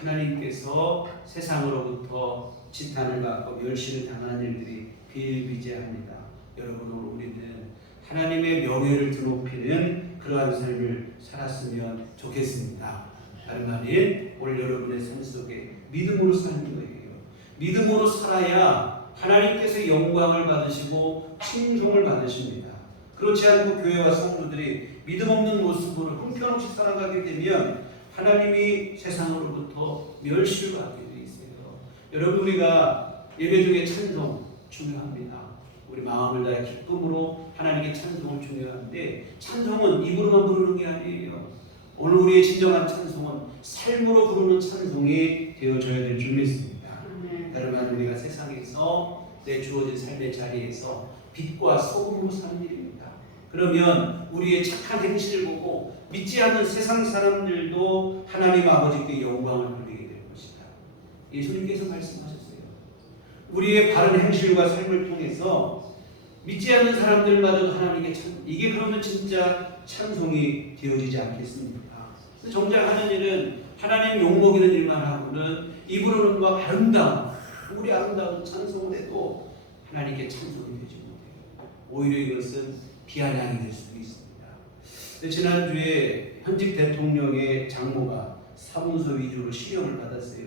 하나님께서 세상으로부터 지탄을 받고 멸시를 당하는 일들이 비일비재합니다. 여러분, 오늘 우리는 하나님의 명예를 드높이는 그러한 삶을 살았으면 좋겠습니다. 다름 아닌 오늘 여러분의 삶 속에 믿음으로 사는 거예요. 믿음으로 살아야 하나님께서 영광을 받으시고 칭송을 받으십니다. 그렇지 않고 교회와 성도들이 믿음 없는 모습으로 형편없이 살아가게 되면 하나님이 세상으로부터 멸시를 받게 되어 있어요. 여러분, 우리가 예배 중에 찬송 중요합니다. 우리 마음을 다해 기쁨으로 하나님께 찬송은 중요한데 찬송은 입으로만 부르는 게 아니에요. 오늘 우리의 진정한 찬송은 삶으로 부르는 찬송이 되어져야 될 줄 믿습니다. 여러분 우리가 세상에서 내 주어진 삶의 자리에서 빛과 소금으로 사는 일입니다. 그러면 우리의 착한 행실을 보고 믿지 않는 세상 사람들도 하나님 아버지께 영광을 돌리게 될 것이다. 예수님께서 말씀하셨어요. 우리의 바른 행실과 삶을 통해서 믿지 않는 사람들마저도 하나님께 이게 그러면 진짜 찬송이 되어지지 않겠습니까? 정작 하는 일은 하나님 욕먹이는 일만 하고는 입으로는 뭐 우리 아름다운 찬송을 해도 하나님께 찬송이 되지 못해요. 오히려 이것은 비아냥이 될 수도 있습니다. 지난주에 현직 대통령의 장모가 사문서 위조로 실형을 받았어요.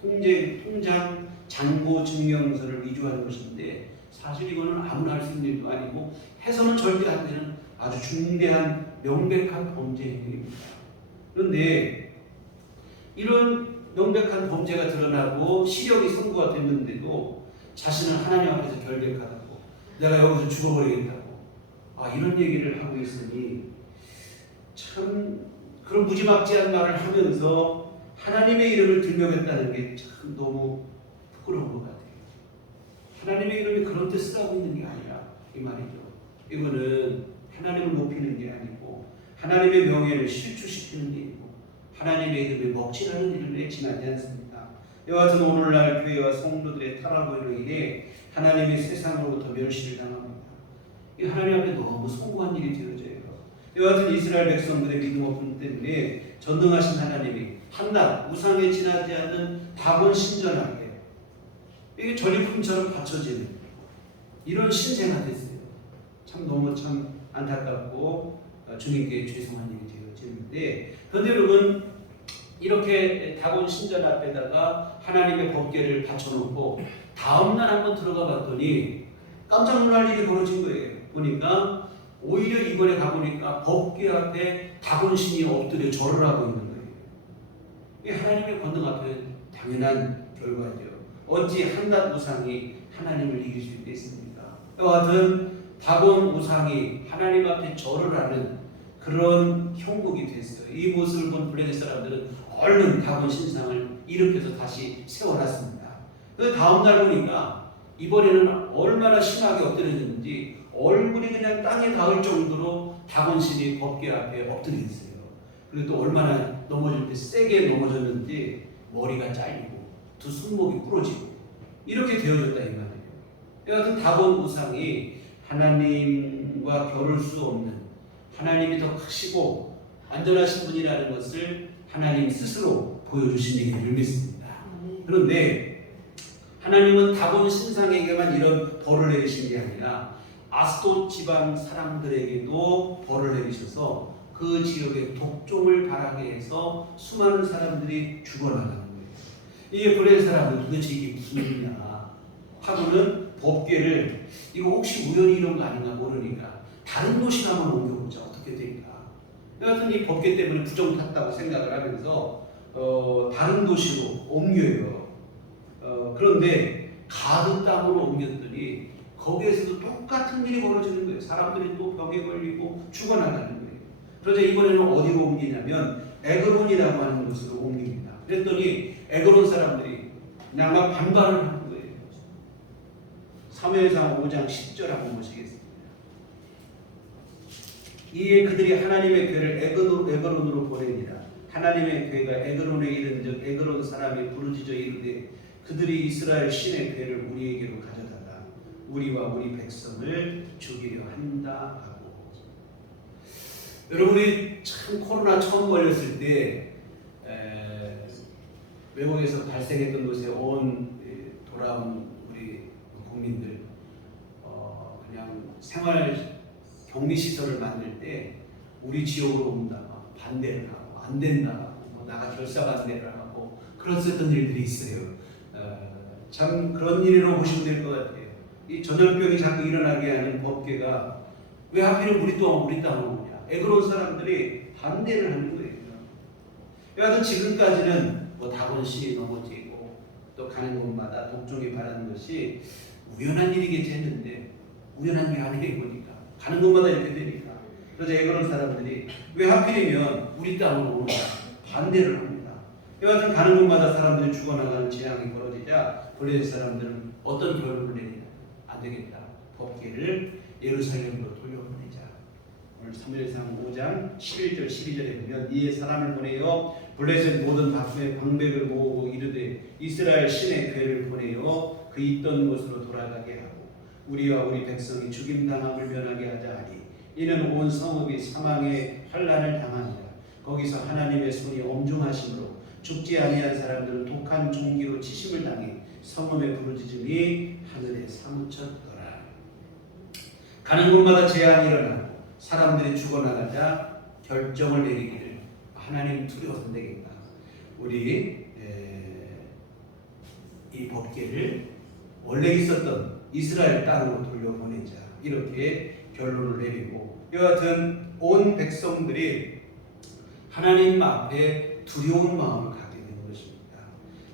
통장 잔고 증명서를 위조하는 것인데 사실 이거는 아무나 할 수 있는 일도 아니고 해서는 절대 안 되는 아주 중대한 명백한 범죄 행위입니다. 그런데 이런 명백한 범죄가 드러나고 실형이 선고가 됐는데도 자신은 하나님 앞에서 결백하다고 내가 여기서 죽어버리겠다고 이런 얘기를 하고 있으니 참 그런 무지막지한 말을 하면서 하나님의 이름을 들먹였다는 게 참 너무 부끄러운 것 같아요. 하나님의 이름이 그런 뜻을 하고 있는 게 아니라 이 말이죠. 이거는 하나님을 높이는 게 아니고 하나님의 명예를 실추시키는 일이고 하나님의 이름에 먹칠하는 일을 내지나지 않습니다. 이와 같은 오늘날 교회와 성도들의 타락으로 인해 하나님이 세상으로부터 멸시를 당합니다. 이 하나님 앞에 너무 송구한 일이 되어져요. 이와 같은 이스라엘 백성들의 믿음 없음 때문에 전능하신 하나님이 한낱 우상에 지나지 않는 다곤 신전하게 이게 전리품처럼 바쳐지는 이런 신세가 됐어요. 참 너무 참 안타깝고 주님께 죄송한 일이 되어지는데 그런데 여러분 이렇게 다곤 신전 앞에다가 하나님의 법궤를 받쳐놓고 다음날 한번 들어가 봤더니 깜짝 놀랄 일이 벌어진 거예요. 보니까 오히려 이번에 가보니까 법궤 앞에 다곤 신이 엎드려 절을 하고 있는 거예요. 이게 하나님의 권능 앞에 당연한 결과죠. 어찌 한낱 우상이 하나님을 이길 수 있겠습니까? 이와 같은 다곤 우상이 하나님 앞에 절을 하는 그런 형국이 됐어요. 이 모습을 본 블레셋 사람들은 얼른 다곤 신상을 일으켜서 다시 세워놨습니다. 그 다음날 보니까 이번에는 얼마나 심하게 엎드려졌는지 얼굴이 그냥 땅에 닿을 정도로 다곤 신이 법궤 앞에 엎드려 있어요. 그리고 또 얼마나 넘어질 때 세게 넘어졌는지 머리가 잘리고 두 손목이 부러지고 이렇게 되어졌다 이 말이에요. 여하튼 다곤 우상이 하나님과 겨룰 수 없는 하나님이 더 크시고 안전하신 분이라는 것을 하나님 스스로 보여주신 얘기를 믿습니다. 그런데 하나님은 다곤 신상에게만 이런 벌을 내리신 게 아니라 아스돗 지방 사람들에게도 벌을 내리셔서 그 지역에 독종을 발하게 해서 수많은 사람들이 죽어나가는 거예요. 이게 블레셋 사람들 도대체 이게 무슨 일이냐 하고는 법궤를 이거 혹시 우연히 이런 거 아닌가 모르니까 다른 도시로 한번 옮겨보자 어떻게 될까. 여하튼 이 법궤 때문에 부정 탔다고 생각을 하면서 다른 도시로 옮겨요. 그런데 가드 땅으로 옮겼더니 거기에서도 똑같은 일이 벌어지는 거예요. 사람들이 또 병에 걸리고 죽어나가는 거예요. 그러자 이번에는 어디로 옮기냐면 에그론이라고 하는 곳으로 옮깁니다. 그랬더니 에그론 사람들이 그냥 막 반발을 하는 거예요. 사무엘상 5장 10절 한번 보시겠습니다. 이에 그들이 하나님의 궤를 에그론으로 보내니라. 하나님의 궤가 에그론에 이른즉 에그론 사람이 부르짖어 이르되 그들이 이스라엘 신의 궤를 우리에게로 가져다가 우리와 우리 백성을 죽이려 한다 하고. 여러분이 참 코로나 처음 걸렸을 때 외국에서 발생했던 것에 돌아온 우리 국민들 그냥 생활 격리시설을 만들 때 우리 지역으로 온다가 반대를 하고 안 된다 나가 결사반대를 하고 그랬었던 일들이 있어요. 참 그런 일이라고 보시면 될 것 같아요. 이 전염병이 자꾸 일어나게 하는 법궤가 왜 하필은 우리 땅으로 오냐. 에그론 사람들이 반대를 하는 거예요. 여하튼 지금까지는 뭐 다곤 신이 넘어지고 또 가는 곳마다 독종이 바라는 것이 우연한 일이겠지 했는데 우연한 게 아니에요. 보니까 가는 곳마다 이렇게 되니까. 그래서 애그런 사람들이 왜 하필이면 우리 땅으로 오는가 반대를 합니다. 여하튼 가는 곳마다 사람들이 죽어나가는 재앙이 벌어지자 블레셋 사람들은 어떤 결론을 내리냐. 안 되겠다. 법궤를 예루살렘으로 돌려보내자. 오늘 사무엘상 5장 11절 12절에 보면 이에 사람을 보내어 블레셋 모든 박수의 방백을 모으고 이르되 이스라엘 신의 괴를 보내어 그 있던 곳으로 돌아가게 하고 우리와 우리 백성이 죽임당함을 면하게 하자 하니 이는 온 성읍이 사망의 환난을 당하니라. 거기서 하나님의 손이 엄중하심으로 죽지 아니한 사람들은 독한 종기로 치심을 당해 성읍의 부르짖음이 하늘에 사무쳤더라. 가는 곳마다 재앙이 일어나고 사람들이 죽어나가자 결정을 내리기를 하나님 두려워서 안 되겠다. 우리 이 법궤를 원래 있었던 이스라엘 땅으로 돌려보내자. 이렇게 결론을 내리고 여하튼 온 백성들이 하나님 앞에 두려운 마음을 갖게 된 것입니다.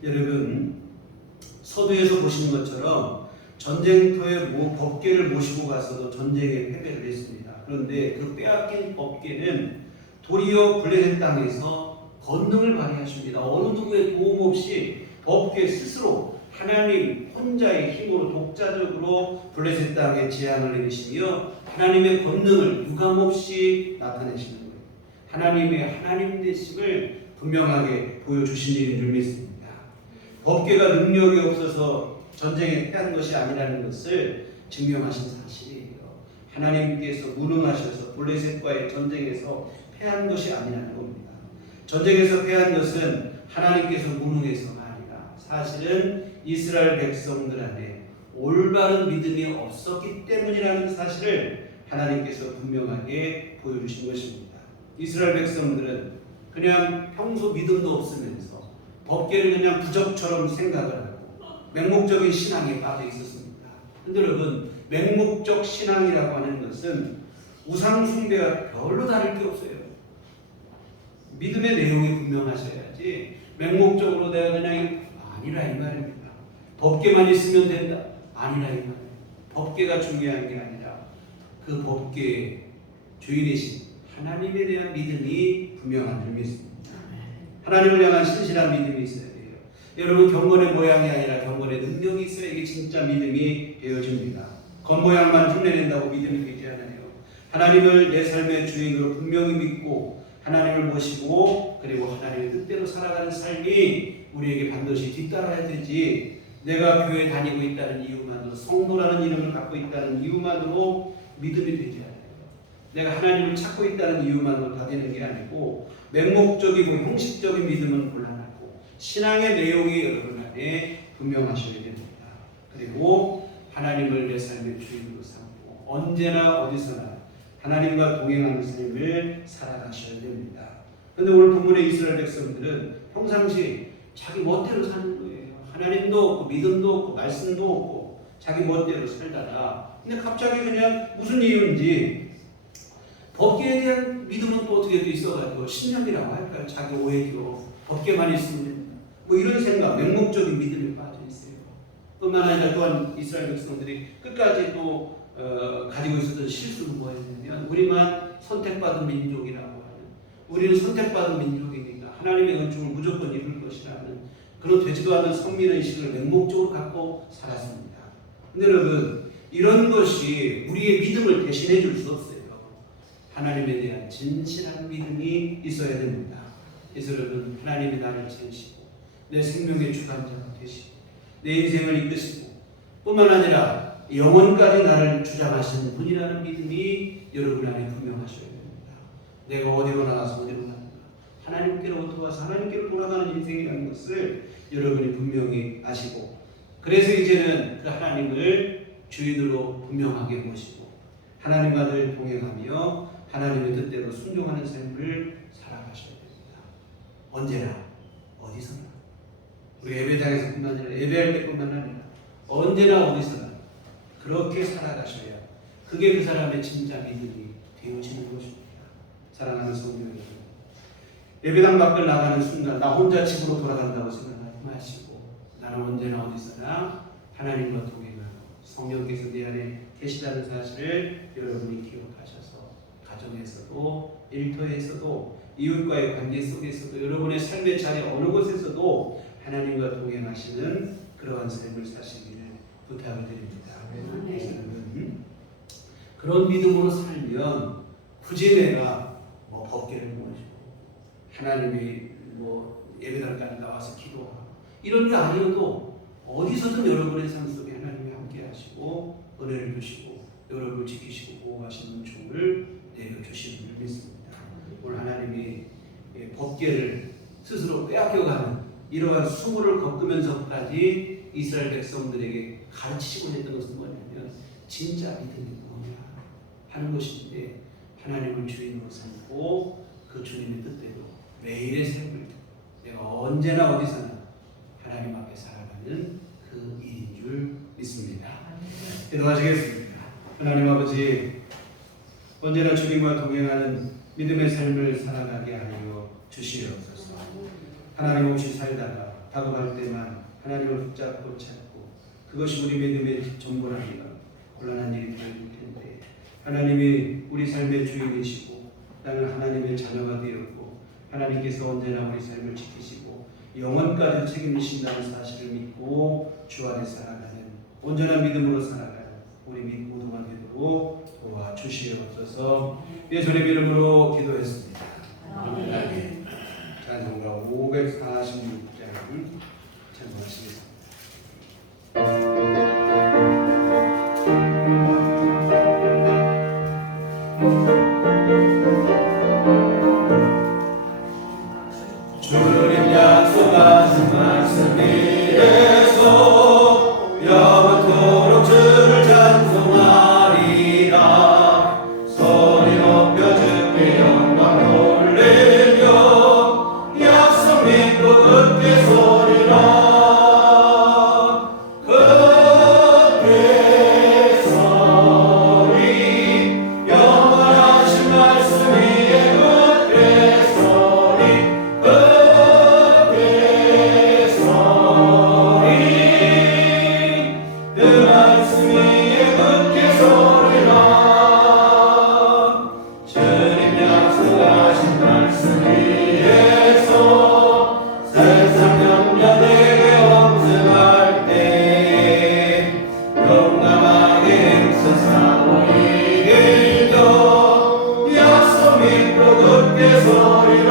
여러분 서두에서 보시는 것처럼 전쟁터에 법궤를 모시고 가서도 전쟁에 패배를 했습니다. 그런데 그 빼앗긴 법궤는 도리어 블레셋 땅에서 권능을 발휘하십니다. 어느 누구의 도움 없이 법궤 스스로 하나님 혼자의 힘으로 독자적으로 블레셋 땅에 재앙을 내리시며 하나님의 권능을 유감없이 나타내시는 거예요. 하나님의 하나님 되심을 분명하게 보여주신 일인 줄 믿습니다. 법궤가 능력이 없어서 전쟁에 패한 것이 아니라는 것을 증명하신 사실이에요. 하나님께서 무능하셔서 블레셋과의 전쟁에서 패한 것이 아니라는 겁니다. 전쟁에서 패한 것은 하나님께서 무능해서가 아니라 사실은 이스라엘 백성들 안에 올바른 믿음이 없었기 때문이라는 사실을 하나님께서 분명하게 보여주신 것입니다. 이스라엘 백성들은 그냥 평소 믿음도 없으면서 법궤를 그냥 부적처럼 생각을 하고 맹목적인 신앙에 빠져 있었습니다. 근데 여러분 맹목적 신앙이라고 하는 것은 우상 숭배와 별로 다를 게 없어요. 믿음의 내용이 분명하셔야지 맹목적으로 내가 그냥 아니라 이 말입니다. 법궤만 있으면 된다. 아니라 이 말이에요. 법궤가 중요한 게 아니라 그 법궤의 주인이신 하나님에 대한 믿음이 분명한 줄 믿습니다. 하나님을 향한 신실한 믿음이 있어야 돼요. 여러분 경건의 모양이 아니라 경건의 능력이 있어야 이게 진짜 믿음이 되어집니다. 겉모양만 흉내낸다고 믿음이 되지 않아요. 하나님을 내 삶의 주인으로 분명히 믿고 하나님을 모시고 그리고 하나님의 뜻대로 살아가는 삶이 우리에게 반드시 뒤따라야 되지. 내가 교회 다니고 있다는 이유만으로 성도라는 이름을 갖고 있다는 이유만으로 믿음이 되지 않아요. 내가 하나님을 찾고 있다는 이유만으로 다 되는 게 아니고 맹목적이고 형식적인 믿음은 곤란하고 신앙의 내용이 여러분 안에 분명하셔야 됩니다. 그리고 하나님을 내 삶의 주인으로 삼고 언제나 어디서나 하나님과 동행하는 삶을 살아가셔야 됩니다. 그런데 오늘 본문의 이스라엘 백성들은 평상시 자기 멋대로 사는 거예요. 하나님도 없고 믿음도 없고 말씀도 없고 자기 멋대로 살다가 근데 갑자기 그냥 무슨 이유인지 법궤에 대한 믿음은 또 어떻게 있어가지고 신념이라고 할까요? 자기 오해기로 법궤만 있으면 됩니다. 뭐 이런 생각, 맹목적인 믿음에 빠져 있어요. 뿐만 아니라 또한 이스라엘 백성들이 끝까지 또 가지고 있었던 실수는 뭐였냐면 우리만 선택받은 민족이라고 하는 우리는 선택받은 민족이니까 하나님의 은총을 무조건 이룰 것이라는 그런 되지도 않은 선민의식을 맹목적으로 갖고 살았습니다. 근데 여러분 이런 것이 우리의 믿음을 대신해 줄 수 없어요. 하나님에 대한 진실한 믿음이 있어야 됩니다. 그래서 여러분 하나님이 나를 지으시고 내 생명의 주관자가 되시고 내 인생을 이끄시고 뿐만 아니라 영원까지 나를 주장하시는 분이라는 믿음이 여러분 안에 분명하셔야 됩니다. 내가 어디로 나가서 어디로 가는가 하나님께로부터 와서 하나님께로 돌아가는 인생이라는 것을 여러분이 분명히 아시고 그래서 이제는 그 하나님을 주인으로 분명하게 모시고 하나님과 늘 동행하며 하나님의 뜻대로 순종하는 삶을 살아가셔야 됩니다. 언제나 어디서나 우리 예배당에서뿐만 아니라 예배할 때뿐만 아니라 언제나 어디서나 그렇게 살아가셔야 그게 그 사람의 진짜 믿음이 되어지는 것입니다. 사랑하는 성도 여러분, 예배당 밖을 나가는 순간 나 혼자 집으로 돌아간다고 생각하지 마시고 나는 언제나 어디서나 하나님과 동행하고 성령께서 내 안에 계시다는 사실을 여러분이 기억하셔서 가정에서도 일터에서도 이웃과의 관계 속에서도 여러분의 삶의 자리 어느 곳에서도 하나님과 동행하시는 그러한 삶을 사시기를 부탁을 드립니다. 여러분, 그런 믿음으로 살면 굳이 내가 뭐 법궤를 모시고 하나님이 뭐 예배당까지 나와서 기도하고 이런 게 아니어도 어디서든 여러분의 삶 속에 하나님이 함께 하시고 은혜를 주시고 여러분을 지키시고 보호하시는 종을 내려주시는 줄 믿습니다. 오늘 하나님이 법궤를 스스로 빼앗겨가는 이러한 수모를 겪으면서까지 이스라엘 백성들에게 가르치시고 했던 것은 뭐냐면 진짜 믿음이 뭐냐 하는 것인데 하나님을 주인으로 삼고 그 주님의 뜻대로 매일의 삶을 내가 언제나 어디서나 하나님 앞에 살아가는 그 일인 줄 믿습니다. 기도하시겠습니다. 하나님 아버지, 언제나 주님과 동행하는 믿음의 삶을 살아가게 하여 주시옵소서. 하나님 없이 살다가 다급할 때만 하나님을 붙잡고 찾고 그것이 우리 믿음의 전부라니까 곤란한 일이 될 텐데 하나님이 우리 삶의 주인이시고 나는 하나님의 자녀가 되었고 하나님께서 언제나 우리 삶을 지키시고 영원까지 책임지신다는 사실을 믿고 주 안에 살아가는 온전한 믿음으로 살아가는 우리 모두가 되도록 도와주시옵소서. 예수의 이름으로 기도했습니다. 아멘. 찬송가 546장 찬송하시겠습니다. 주님 약속하신 말씀 위에서 영원토록 주를 찬송하리라. 소리 높여 주께 영광 돌리며 약속 믿고 굳게 서리라. 굳게 서리 영원하신 말씀 위에 굳게 서리. 그 말씀 위에 굳게 서리라. 주님 약속하신 말씀 위에서 세상 영년 내게 엄승할 때 용감하게 힘써 싸워 이길며 약속 믿고 굳게 서리라.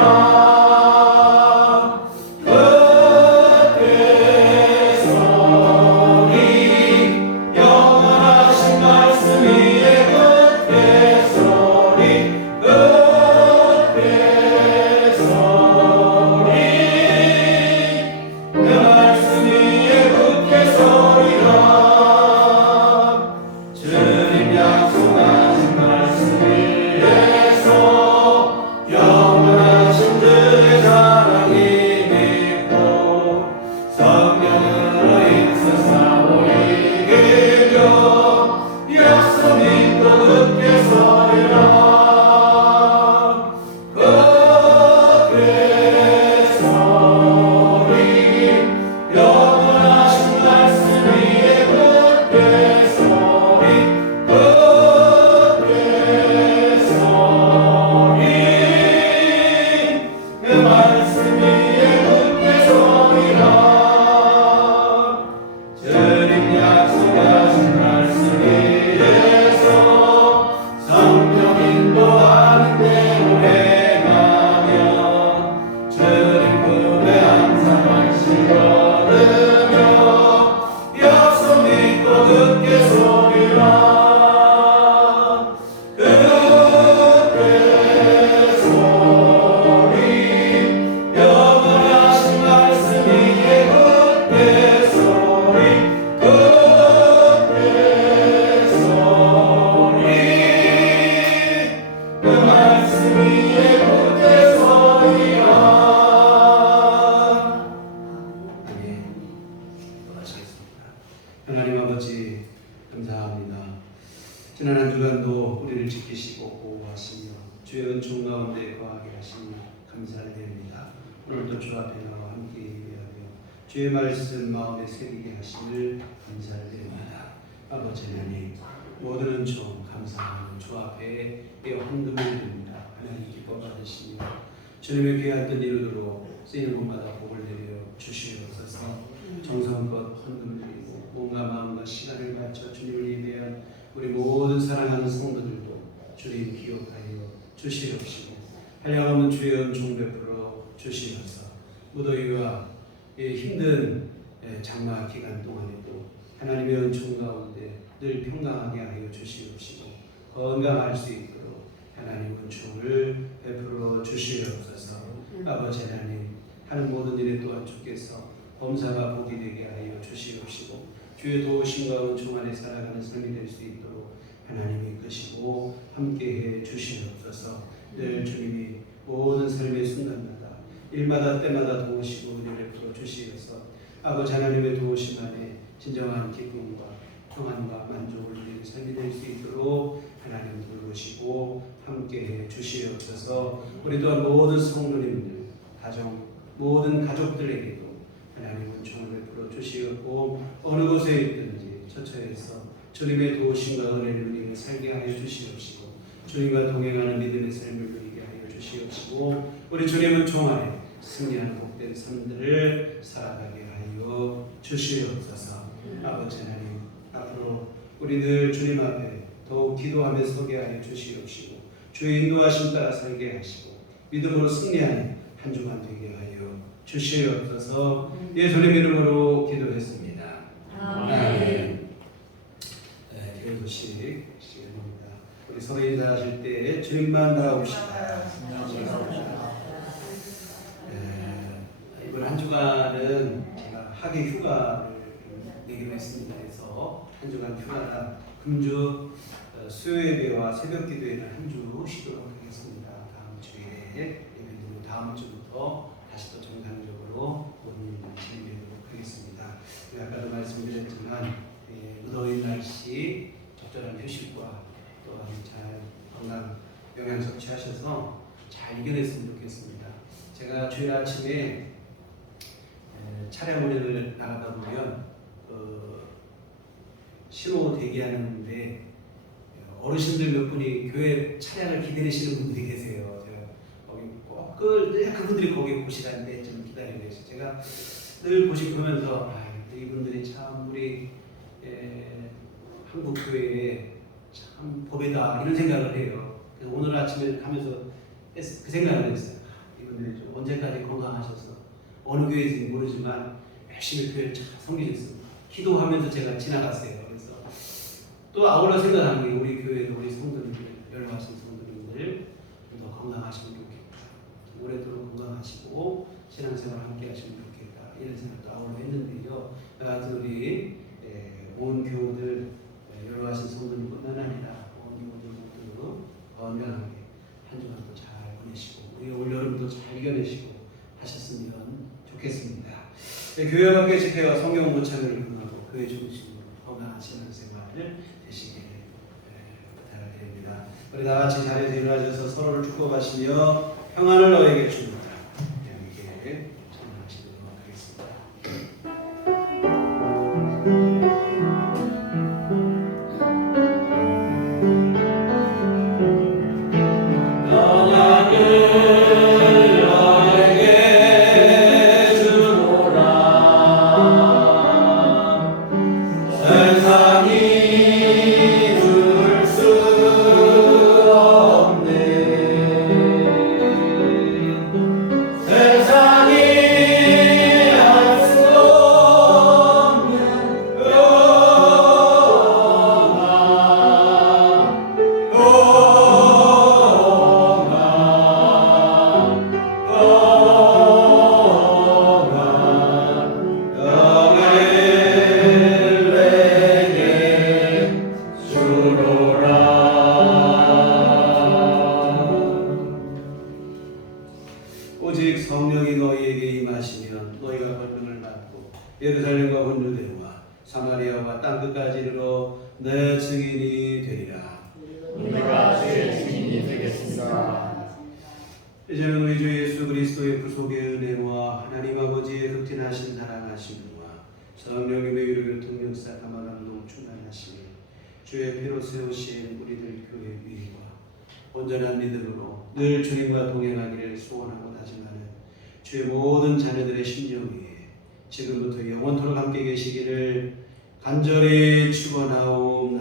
하나님 아버지 감사합니다. 지난 한 주간도 우리를 지키시고 보호하시며 주의 은총 가운데 거하게 하시니 감사를 드립니다. 오늘도 주 앞에 나와 함께 예배하며 주의 말씀 마음에 새기게 하시길 감사를 드립니다. 아버지 하나님, 모든 은총 감사하는 주 앞에 헌금을 드립니다. 하나님 기뻐 받으시며 주님의 귀한 뜻 이루도록 쓰이는 곳마다 복을 내려 주시옵소서. 정성껏 헌금을 드리고 몸과 마음과 시간을 바쳐 주님을 예배한 우리 모든 사랑하는 성도들도 주님 기억하여 주시옵시고 한량없는 주의 은총 베풀어 주시옵소서. 무더위와 힘든 장마 기간 동안에도 하나님의 은총 가운데 늘 평강하게 하여 주시옵시고 건강할 수 있도록 하나님 은총을 베풀어 주시옵소서. 아버지 하나님, 하는 모든 일에 또한 주께서 범사가 복이 되게 하여 주시옵시고 주의 도우심과 은총 안에 살아가는 삶이 될 수 있도록 하나님이 이끄시고 함께해 주시옵소서. 늘 주님이 모든 삶의 순간마다 일마다 때마다 도우시고 은혜를 베풀어 주시옵소서. 아버지 하나님의 도우심 안에 진정한 기쁨과 평안과 만족을 누리는 삶이 될 수 있도록 하나님 돌보시고 함께해 주시옵소서. 우리 또한 모든 성도님들, 가정, 모든 가족들에게도 하나님 은총을 베풀어 주시옵고 어느 곳에 있든지 처처해서 주님의 도우심과 은혜를 누리며 살게 하여 주시옵시고 주님과 동행하는 믿음의 삶을 누리게 하여 주시옵시고 우리 주님은 총안에 승리하는 복된 삶들을 살아가게 하여 주시옵소서. 아버지 하나님, 앞으로 우리들 주님 앞에 더욱 기도하며 서게 하여 주시옵시고 주의 인도하심 따라 살게 하시고 믿음으로 승리하는 한 주간 되게 하여 주시옵소서. 예수님 이름으로 기도했습니다. 아멘. 교회 소식 시간입니다. 우리 서로 인사하실 때 주님만 바라봅시다. 이번 한 주간은 제가 학예 휴가를 내기로 했습니다. 그래서 한 주간 휴가라 금주 수요 예배와 새벽 기도회는 한 주 쉬도록 하겠습니다. 다음 주에 예배는 다음 주부터 다시 또 정상적으로 모든 일을 진행하도록 하겠습니다. 아까도 말씀드렸지만 무더운 날씨 적절한 휴식과 또한 잘 건강 영양 섭취하셔서 잘 이겨냈으면 좋겠습니다. 제가 주일 아침에 차량 운행을 나가다 보면 신호 대기하는데 어르신들 몇 분이 교회 차량을 기다리시는 분들이 계세요. 제가 거기 꼭 그분들이 거기 보시라는데 좀 기다리고 계세요. 제가 늘 보면서 이분들이 참 우리 한국 교회에 참 법이다 이런 생각을 해요. 그래서 오늘 아침에 가면서 그 생각을 했어요. 이분들이 좀 언제까지 건강하셔서 어느 교회인지 모르지만 열심히 교회를 잘 섬기셨습니다. 기도하면서 제가 지나갔어요. 그래서 또 아울러 생각하는 게 우리 교회도 우리 성도님들, 연로하신 성도님들 좀 더 건강하시면 좋겠다. 오래도록 건강하시고 신앙생활 함께 하시면 좋겠다. 이런 생각도 아울러 했는데요. 하여튼 우리 온 교우들, 연로하신 성도님뿐만 아니라 온 교우들 모두 건강하게 한 주간 또 잘 보내시고 우리 올여름도 잘 이겨내시고 하셨으면 좋겠습니다. 교회 밖에 집회와 성경 모창을 응하고 교회 중심으로 건강한 신앙생활을 되시길 부탁드립니다. 우리 다 같이 자리에서 일어나셔서 서로를 축복하시며 평안을 너에게 줍니다. 함께 찬양하시도록 하겠습니다. 오직 성령이 너희에게 임하시면 너희가 권능을 받고 예루살렘과 온 유대와 사마리아와 땅끝까지 이르러 내 증인이 되리라. 우리가 주의 증인이 되겠습니다. 이제는 우리 주 예수 그리스도의 구속의 은혜와 하나님 아버지의 극진하신 사랑하심과 성령님의 유료 교통 역사 감화감동 충만하시니 주의 피로 세우신 우리들 교회 위임과 온전한 믿음으로 늘 주님과 동행하기를 소원하고 다짐하는 주의 모든 자녀들의 심령 위에 지금부터 영원토록 함께 계시기를 간절히 축원하옵나이다.